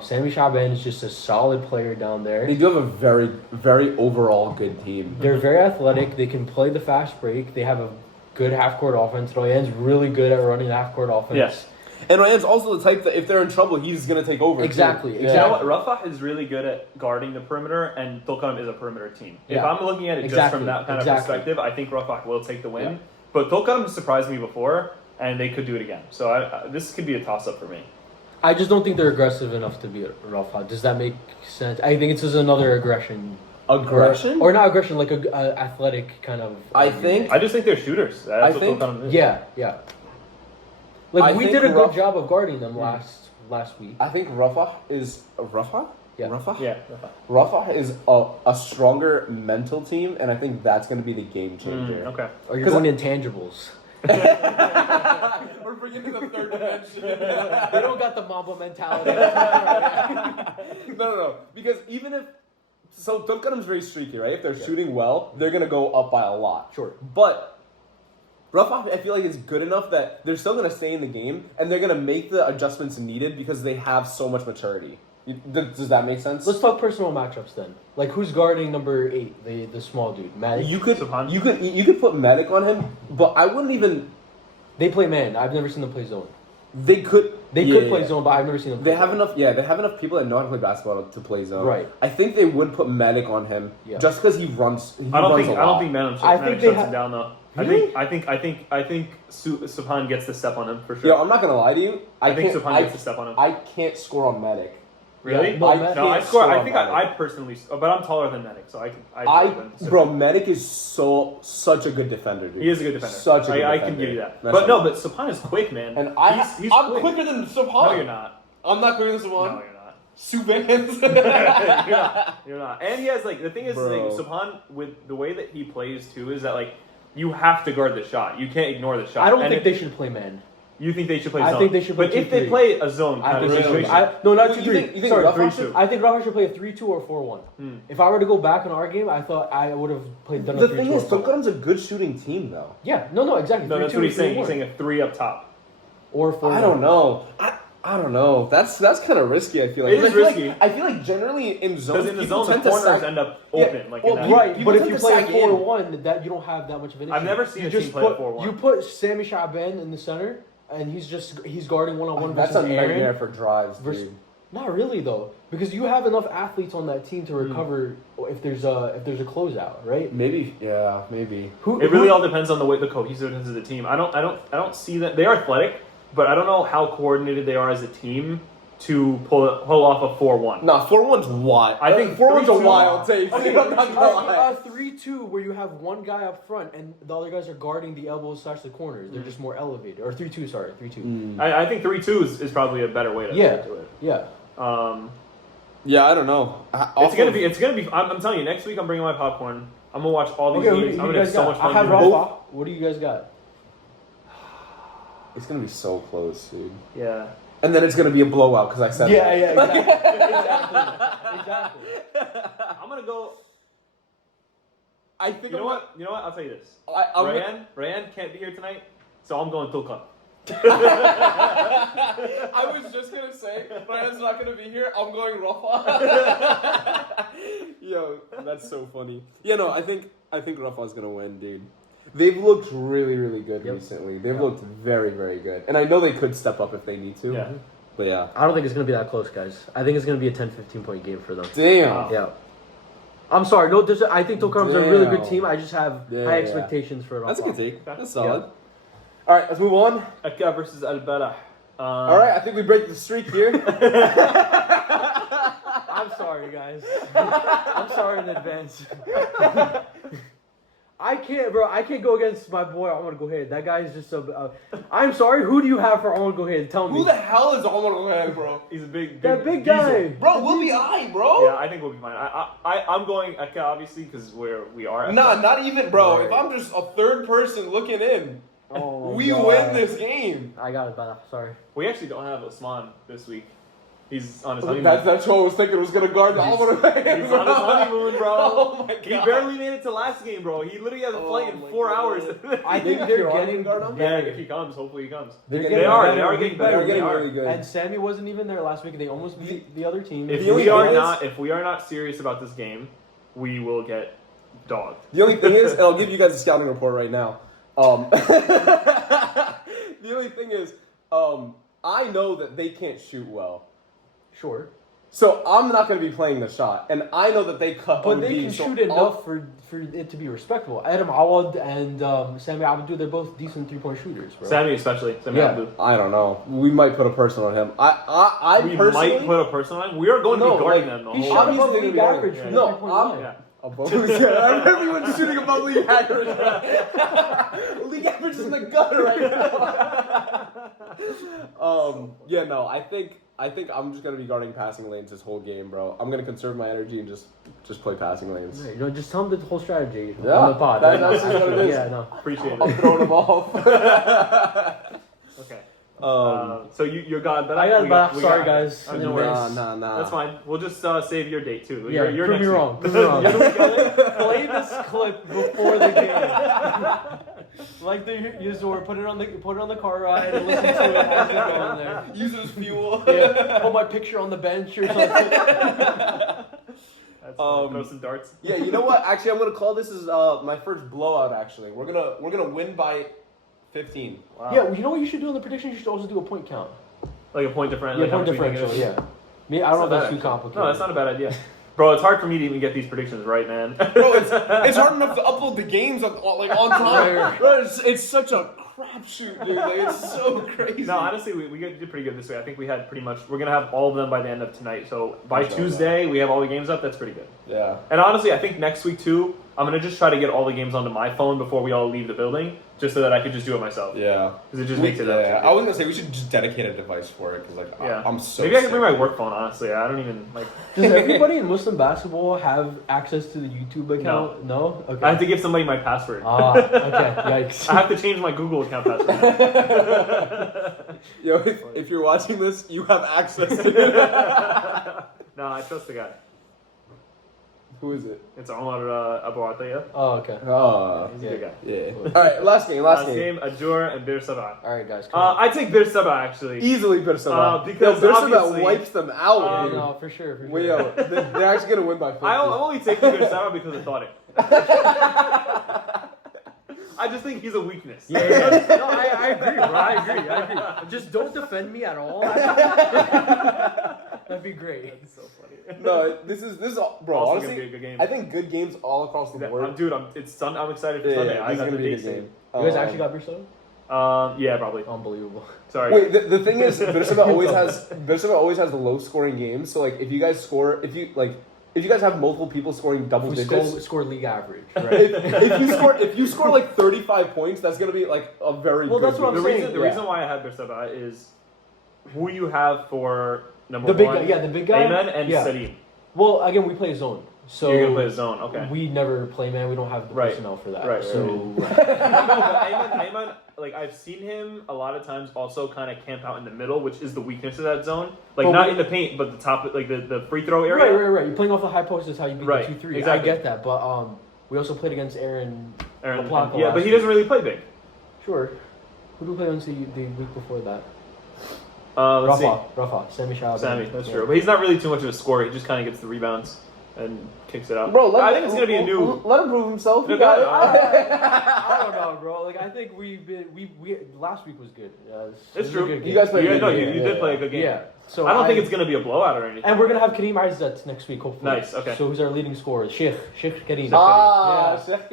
Sami Shaban is just a solid player down there. They do have a very, very overall good team. They're very athletic. They can play the fast break. They have a good half court offense. Ryan's really good at running the half court offense. Yes. And Ryan's also the type that if they're in trouble, he's going to take over. Exactly, too. You know what? Rafah is really good at guarding the perimeter, and Tulkarem is a perimeter team. If Yeah. I'm looking at it just Exactly, from that kind of exactly. perspective, I think Rafah will take the win. Yeah. But Tulkarem surprised me before, and they could do it again. So this could be a toss-up for me. I just don't think they're aggressive enough to beat Rafah. Does that make sense? I think it's just another aggression. Aggression? Or not aggression, like a athletic kind of. I think. I just think they're shooters. That's I what think- Tulkarem is. Yeah. Like I we think did a good Raf- job of guarding them last week. I think Rafah is Rafah. Yeah. Rafah. Yeah. Rafah is a stronger mental team, and I think that's going to be the game changer. Okay. Or you're 'Cause going intangibles. We're forgetting the third dimension. They don't got the Mamba mentality. No. Because even if Tulkarem's very streaky, right? If they're shooting well, they're gonna go up by a lot. Sure. But Rafah, I feel like it's good enough that they're still gonna stay in the game and they're gonna make the adjustments needed because they have so much maturity. Does that make sense? Let's talk personal matchups then. Like who's guarding number 8, the small dude, Matic? You could Subhan. you could put Medic on him, but I wouldn't even. They play man. I've never seen them play zone. They could. They could play zone, but I've never seen them. They play have zone. enough. Yeah, they have enough people that know how to play basketball to play zone. Right. I think they would put Medic on him just because he runs. I don't think Manum I think they shuts ha- him down though. Really? I think Subhan gets the step on him for sure. Yeah, I'm not gonna lie to you. I think Subhan gets the step on him. I can't score on Medic. Really? Yeah, No, no, I can't score. score I on think Medic. I personally, but I'm taller than Medic, so I Bro, Medic is such a good defender, dude. he is a good defender. Such a good I defender. can give you that. That's But right. no, but Subhan is quick, man. And he's I'm quick. quicker than Subhan. No, you're not. I'm not quicker than No, Subhan. you're not. Subhans. you're not. You're not. And he has the thing is Bro. Subhan with the way that he plays too is that you have to guard the shot. You can't ignore the shot. I don't And think they should play man. You think they should play I zone? think they should play But if 2-3. they play a zone I kind think of they should. situation, No, not Well, 2-3. you think Sorry, Rafah 3-2. I think Rafah should play a 3-2 or 4-1. If I were to go back in our game, I thought I would have done a 3-2. The thing is, or 4-1. Tulkarem's a good shooting team, though. Yeah, no, exactly. no, that's 3-2 what or he's saying. 3-1. He's saying a 3 up top. Or 4-1. I don't know. I don't know. That's kind of risky. I feel like It is risky. I feel like generally in zones, Because in the people zone, the tend to corners sack- end up Yeah, open. well, in that. Right, People but if tend you to play sack in. 4-1, that you don't have that much of an issue. I've never seen you a team just play put, 4-1. You put Sami Shaban in the center, and he's guarding one-on-one That's versus a nightmare Aaron. for drives, Versus- dude. Not really though, because you have enough athletes on that team to recover if there's a closeout, right? Maybe, yeah, maybe. It really all depends on the cohesiveness of the team. I don't see that they are athletic, but I don't know how coordinated they are as a team to pull off a 4-1. Nah, 4-1's wild. I think 4-1's a 3-2 wild take. Okay, I'm not gonna lie. a 3-2 where you have one guy up front and the other guys are guarding the elbows / the corners. They're just more elevated. Or 3-2, sorry, 3-2. I think 3-2 is probably a better way to Yeah, do it. yeah. Yeah, I don't know. It's gonna be. I'm telling you, next week I'm bringing my popcorn. I'm gonna watch all these Okay, games. who I'm you gonna have guys so got? much fun. I have doing Rafah. What do you guys got? It's gonna be so close, dude. it. Yeah. And then it's gonna be a blowout because I said Yeah, that. exactly. exactly. I'm gonna go. I think You know what? I'll tell you this. I'm Rayan can't be here tonight, So I'm going Tulkarem. I was just gonna say, Ryan's not gonna be here. I'm going Rafah. Yo, that's so funny. Yeah, no, I think Rafah's gonna win, dude. They've looked really, really good recently. They've looked very, very good, and I know they could step up if they need to. Yeah. But yeah, I don't think it's gonna be that close, guys. I think it's gonna be a 10-15 point game for them. damn. Wow. Yeah. I'm sorry. No, I think Tulkarem's a really good Damn. team. I just have high expectations for Rafah. That's a good take. Okay. That's solid. All right, let's move on. Akka versus Al-Balah. All right, I think we break the streak here. I'm sorry, guys. I'm sorry in advance. I can't go against my boy. I want to go ahead. That guy is just so. I'm sorry. Who do you have for? I want to go ahead. Tell me. Who the hell is Omar, bro? He's a big That big diesel. guy. Bro, we'll be aight, bro. Yeah, I think we'll be fine. I'm going Akka obviously because we are. Nah, Akka. not even, bro. Right. If I'm just a third person looking in, Oh, we God. win this game. I got it, but sorry. We actually don't have Osman this week. He's on his honeymoon. That's what I was thinking was gonna guard the Omar. He's on his honeymoon, bro. Oh my He God. barely made it to last game, bro. He literally has a flight in my 4 God. hours. I think Maybe they're Kieran getting can guard him? Yeah, if he comes, hopefully he comes. They're They getting They are better. getting They're better. getting They are. really good. And Sammy wasn't even there last week, and they almost beat the other team. If The only we are thing is- not serious about this game, we will get dogged. The only thing is, and I'll give you guys a scouting report right now. The only thing is, I know that they can't shoot well. Sure. So I'm not going to be playing the shot, and I know that they cut. But OD, they can so shoot enough for it to be respectable. Adam Awad and Sammy Abdou, they're both decent 3-point shooters, bro. Sammy especially. Sammy Yeah. Abdou. I don't know. We might put a person on him. I We personally might put a person on. We are going to No, be guarding like, them the He whole shot time. above Obviously league they're gonna be average guarding. for the No, 3-point I'm- line. Yeah. above league average. Everyone's shooting above league average. League average is in the gutter right now. Yeah, no. I think I'm just gonna be guarding passing lanes this whole game, bro. I'm gonna conserve my energy and just play passing lanes. Yeah, just tell them the whole strategy Yeah, on the pod. that's just what it is. Yeah, no. Appreciate I'm it. throwing them off. Okay. Um, So you got that. I got we Balah. we Sorry, got- guys. Okay. No worries. nah. That's fine. We'll just save your date too. Yeah, you're prove next me week. wrong. Prove me wrong. Play Play this clip before the game. Like the Yazur, put it on the car ride and listen to it as you're going there. Use it as fuel. Yeah, put my picture on the bench or something. That's funny. Throw some darts. Yeah, you know what? Actually, I'm gonna call this as my first blowout. Actually, we're gonna win by 15. Wow. Yeah, you know what you should do in the predictions? You should also do a point count. Like a point differential. Yeah, point differential. Yeah. Me, I don't know if that's too complicated. No, that's not a bad idea. Bro, it's hard for me to even get these predictions right, man. Bro, it's hard enough to upload the games on time. Right. Bro, it's such a crapshoot, dude. Like, it's so crazy. No, honestly, we did pretty good this way. I think we had pretty much. We're gonna have all of them by the end of tonight. So by Inshallah. Tuesday, we have all the games up. That's pretty good. Yeah. And honestly, I think next week too, I'm gonna just try to get all the games onto my phone before we all leave the building, just so that I could just do it myself. Yeah. Because it just makes it. Yeah. I was gonna say we should just dedicate a device for it because Yeah. I'm so. Maybe I can sick. bring my work phone. Honestly, I don't even like. Does everybody in Muslim basketball have access to the YouTube account? No? Okay. I have to give somebody my password. Okay. Yikes. I have to change my Google account password. Yo, if you're watching this, you have access to it. No, I trust the guy. Who is it? It's Omar Abu Atiyah. Oh, okay. Oh. He's a good guy. Yeah. All right, last game. Last game. Ajjur and Bir Seb'a. All right, guys. Come on. I take Bir Seb'a actually. Easily Bir Seb'a. Because Bir Seb'a obviously- wipes them out, Yeah, dude. no, for sure. For sure. Wait, yo, they're actually gonna win by 50. I'm only taking Bir Seb'a because of Tarek. I just think he's a weakness. Yeah. No, I agree, bro. I agree. Just don't defend me at all. That'd be great. That's so funny. No, this is bro. Also Honestly, gonna be a good game. I think good games all across the board. Dude, I'm excited for Sunday. I this is got gonna the be a date good game. You guys actually got Berso? Yeah, probably. Unbelievable. Sorry. Wait, the thing is, Bir Seb'a always has low scoring games. So like, if you guys have multiple people scoring double We digits, score league average, right? if you score like 35 points, that's gonna be like a very Well, good that's what game. I'm saying. The reason why I had Bir Seb'a is who you have for number The big one. guy, yeah, the big guy. Ayman and yeah. Salim. Well, again, we play zone, so You're gonna play a zone, okay. we never play man. We don't have the Right. personnel for that. Right, So Ayman, like I've seen him a lot of times also kind of camp out in the middle, which is the weakness of that zone. Like But not we- in the paint, but the top, like the free throw area. right. You're playing off the high post is how you beat Right, the 2-3. exactly. I get that, but we also played against Aaron. Aaron, LaPlante yeah, last but he year. doesn't really play big. Sure. Who do we play on the week before that? Let's Rafah. Sammy, that's true. But he's not really too much of a scorer. He just kind of gets the rebounds and kicks it out. Bro, I think it's gonna be a new. Let him prove himself. You got it. I don't know, bro. Like I think we last week was good. It's true. You guys played. You did play a good game. Yeah. So I don't think it's gonna be a blowout or anything. And we're gonna have Kareem Izzat next week, hopefully. Nice. Okay. So who's our leading scorer? Sheikh Kareem. Sheikh Kareem.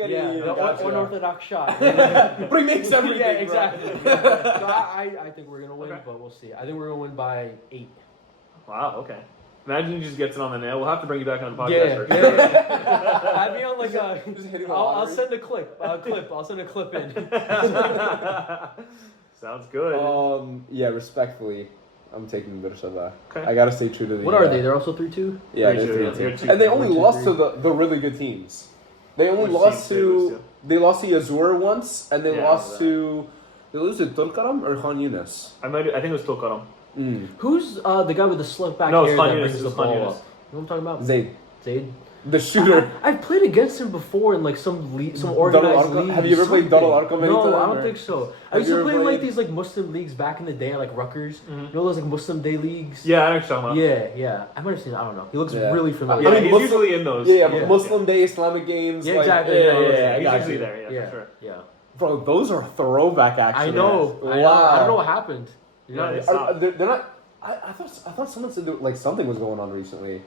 Yeah. Gotcha. Unorthodox shot. But he makes everything. Yeah, bro. exactly. So I think we're gonna win, but we'll see. I think we're gonna win by 8. Wow. Okay. Imagine he just gets it on the nail. We'll have to bring you back on the podcast. Yeah. I'd be on like I'll send a clip. I'll send a clip in. Sounds good. Yeah, respectfully, I'm taking Bir Seb'a. Okay. I gotta stay true to the. What are they? They're also 3-2. Yeah, 3-2, they're yeah. 3-2. And they only 1, 2, lost 3. to the really good teams. They only Which lost teams they lose to. to? They lost to Yazur once, and they Yeah, lost to. They lose to Tulkarem or Yunis. I think it was Tulkarem. Who's the guy with the slick back No, hair it's Khan that Yunis. brings the It's Khan ball Yunis. up? You know what I'm talking about? Zaid, Zaid. the shooter. I've played against him before in like some organized league. Have you ever played Double Arkham? No, I don't think so. I used you to ever play like played- these like Muslim leagues back in the day, like Rutgers. You know those like Muslim day leagues. Yeah, I know what you're talking about. Yeah. I might have seen it. I don't know. He looks Yeah. really familiar. Yeah, I mean, he's Muslim- usually in those. Yeah, Yeah. Muslim Day, Islamic games. Yeah, like, exactly. Yeah, Yeah, I He's got usually you. there. Yeah, Yeah, for sure. yeah. Bro, those are throwback actions. I know. Wow. I don't know what happened. You know, Yeah, it's- They're not. I thought someone said that, like something was going on recently,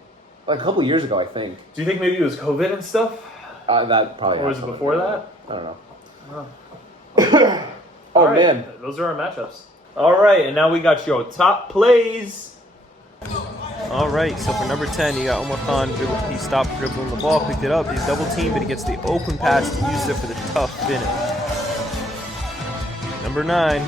like a couple of years ago, I think. Do you think maybe it was COVID and stuff? That probably. Or was has it something before to do that? with it. I don't know. All Oh right, man, those are our matchups. All right, and now we got your top plays. All right, so for number 10, you got Omar Khan. He stopped dribbling the ball, picked it up. He's double teamed, but he gets the open pass to use it for the tough finish. Number 9,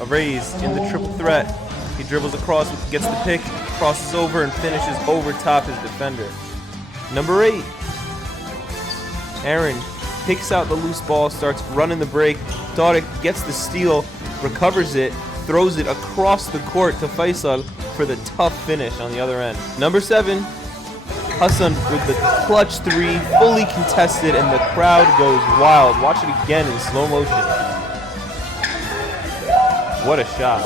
a raise in the triple threat. He dribbles across, gets the pick, crosses over, and finishes over top his defender. Number 8, Aaron picks out the loose ball, starts running the break. Tarek gets the steal, recovers it, throws it across the court to Faisal for the tough finish on the other end. Number 7, Hassan with the clutch 3, fully contested, and the crowd goes wild. Watch it again in slow motion. What a shot.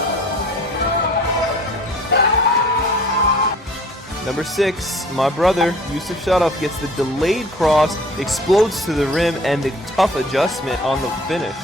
Number 6, my brother, Yusuf Sharaf, gets the delayed cross, explodes to the rim, and the tough adjustment on the finish.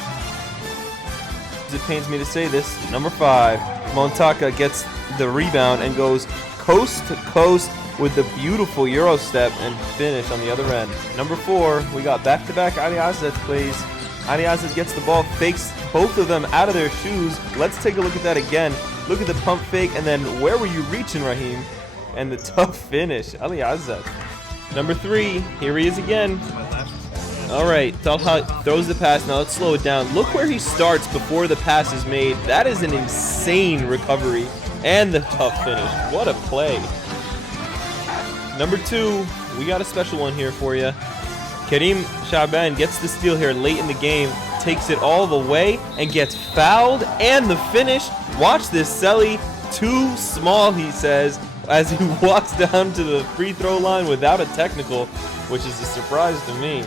It pains me to say this. Number 5, Montaka gets the rebound and goes coast to coast with the beautiful Euro step and finish on the other end. Number 4, we got back-to-back Ali Azad plays. Ali Azad gets the ball, fakes both of them out of their shoes. Let's take a look at that again. Look at the pump fake, and then where were you reaching, Raheem? And the tough finish, Ali Azad. Number 3, here he is again. All right, Talha throws the pass. Now let's slow it down. Look where he starts before the pass is made. That is an insane recovery and the tough finish. What a play. Number 2, we got a special one here for you. Kareem Shaban gets the steal here late in the game, takes it all the way, and gets fouled. And the finish, watch this, Selly, too small, he says, as he walks down to the free throw line without a technical, which is a surprise to me.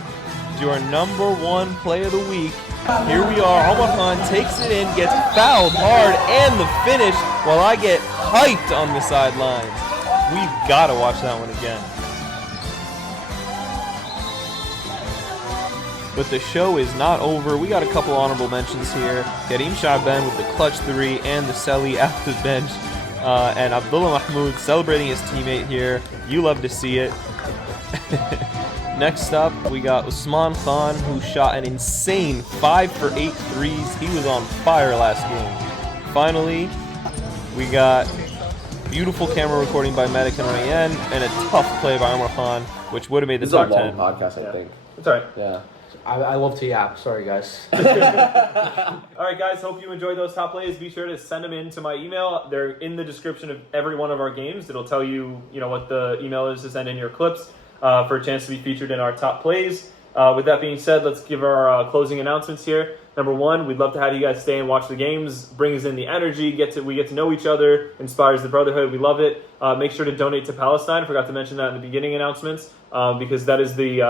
Your number 1 play of the week. Here we are. Omar Khan takes it in, gets fouled hard, and the finish while I get hyped on the sidelines. We've got to watch that one again. But the show is not over. We got a couple honorable mentions here. Kareem Shaban with the clutch 3 and the Selly out the bench. And Abdullah Mahmoud celebrating his teammate here. You love to see it. Next up, we got Usman Khan, who shot an insane 5 for 8 threes. He was on fire last game. Finally, we got beautiful camera recording by Medic and Rayan, and a tough play by Omar Khan, which would have made the this is a top long 10. podcast, I think. It's all right. Yeah. I love to yap. Sorry, guys. All right, guys. Hope you enjoyed those top plays. Be sure to send them in to my email. They're in the description of every one of our games. It'll tell you, what the email is to send in your clips for a chance to be featured in our top plays. with that being said, let's give our closing announcements here. Number one, we'd love to have you guys stay and watch the games. Brings in the energy. We get to know each other. Inspires the brotherhood. We love it. Make sure to donate to Palestine. Forgot to mention that in the beginning announcements because that is the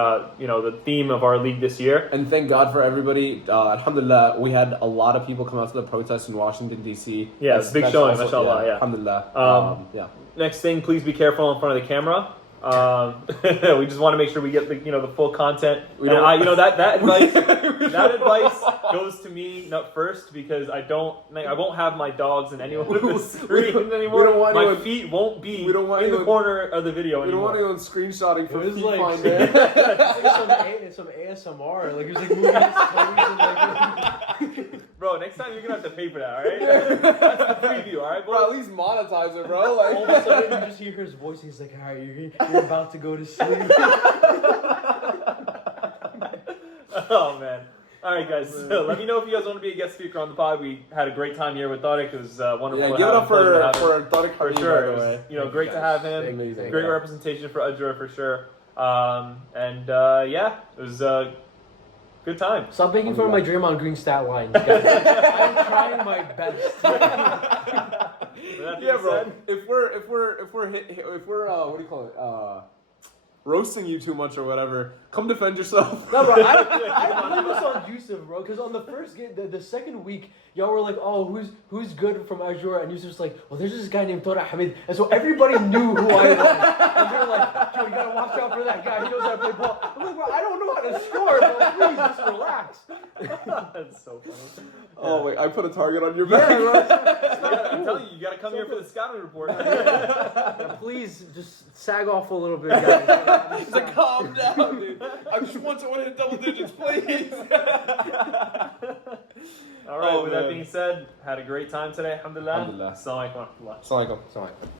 theme of our league this year. And thank God for everybody. Alhamdulillah, we had a lot of people come out to the protest in Washington D.C. Yeah, it's a big showing. Also, Mashallah. Yeah. Alhamdulillah. Yeah. Next thing, please be careful in front of the camera. We just want to make sure we get the full content. That advice goes to me not first because I won't have my dogs in anyone of the screen anymore. My feet won't be in the corner of the video anymore. We don't want anyone screenshotting for feet like finder. some ASMR. Like it was like moving his toes and like. Bro, next time you're gonna have to pay for that, alright? That's the preview, alright, bro? At least monetize it, bro. Like, all of a sudden you just hear his voice. He's like, "All right, you're about to go to sleep." Oh man! All right, guys. So let me know if you guys want to be a guest speaker on the pod. We had a great time here with Tarek. It was wonderful. Yeah, to give it up for Tarek. For sure. It was, great to have him. Amazing. Great representation for Ajjur for sure. It was a good time. Stop making fun of my Draymond Green stat lines, guys. I'm trying my best. Yeah, bro. If we're what do you call it? Roasting you too much or whatever, come defend yourself. No, bro, I blame this on Yusuf, bro, because on the first game, the second week, y'all were like, oh, who's good from Ajjur, and Yusuf's like, well, there's this guy named Tarek Hamid, and so everybody knew who I was, and they were like, yo, you gotta watch out for that guy, he knows how to play ball. I'm like, bro, I don't know how to score, bro, please, just relax. That's so funny. Oh, wait, I put a target on your back. Yeah, bro. I'm telling you gotta come here for the scouting report. Yeah, please, just sag off a little bit, guys. He's like, calm down, dude. I just want someone to hit double digits, please. All right, with that being said, had a great time today. Alhamdulillah. Alhamdulillah. Assalamu alaikum wa rahmatullah. Assalamu alaikum.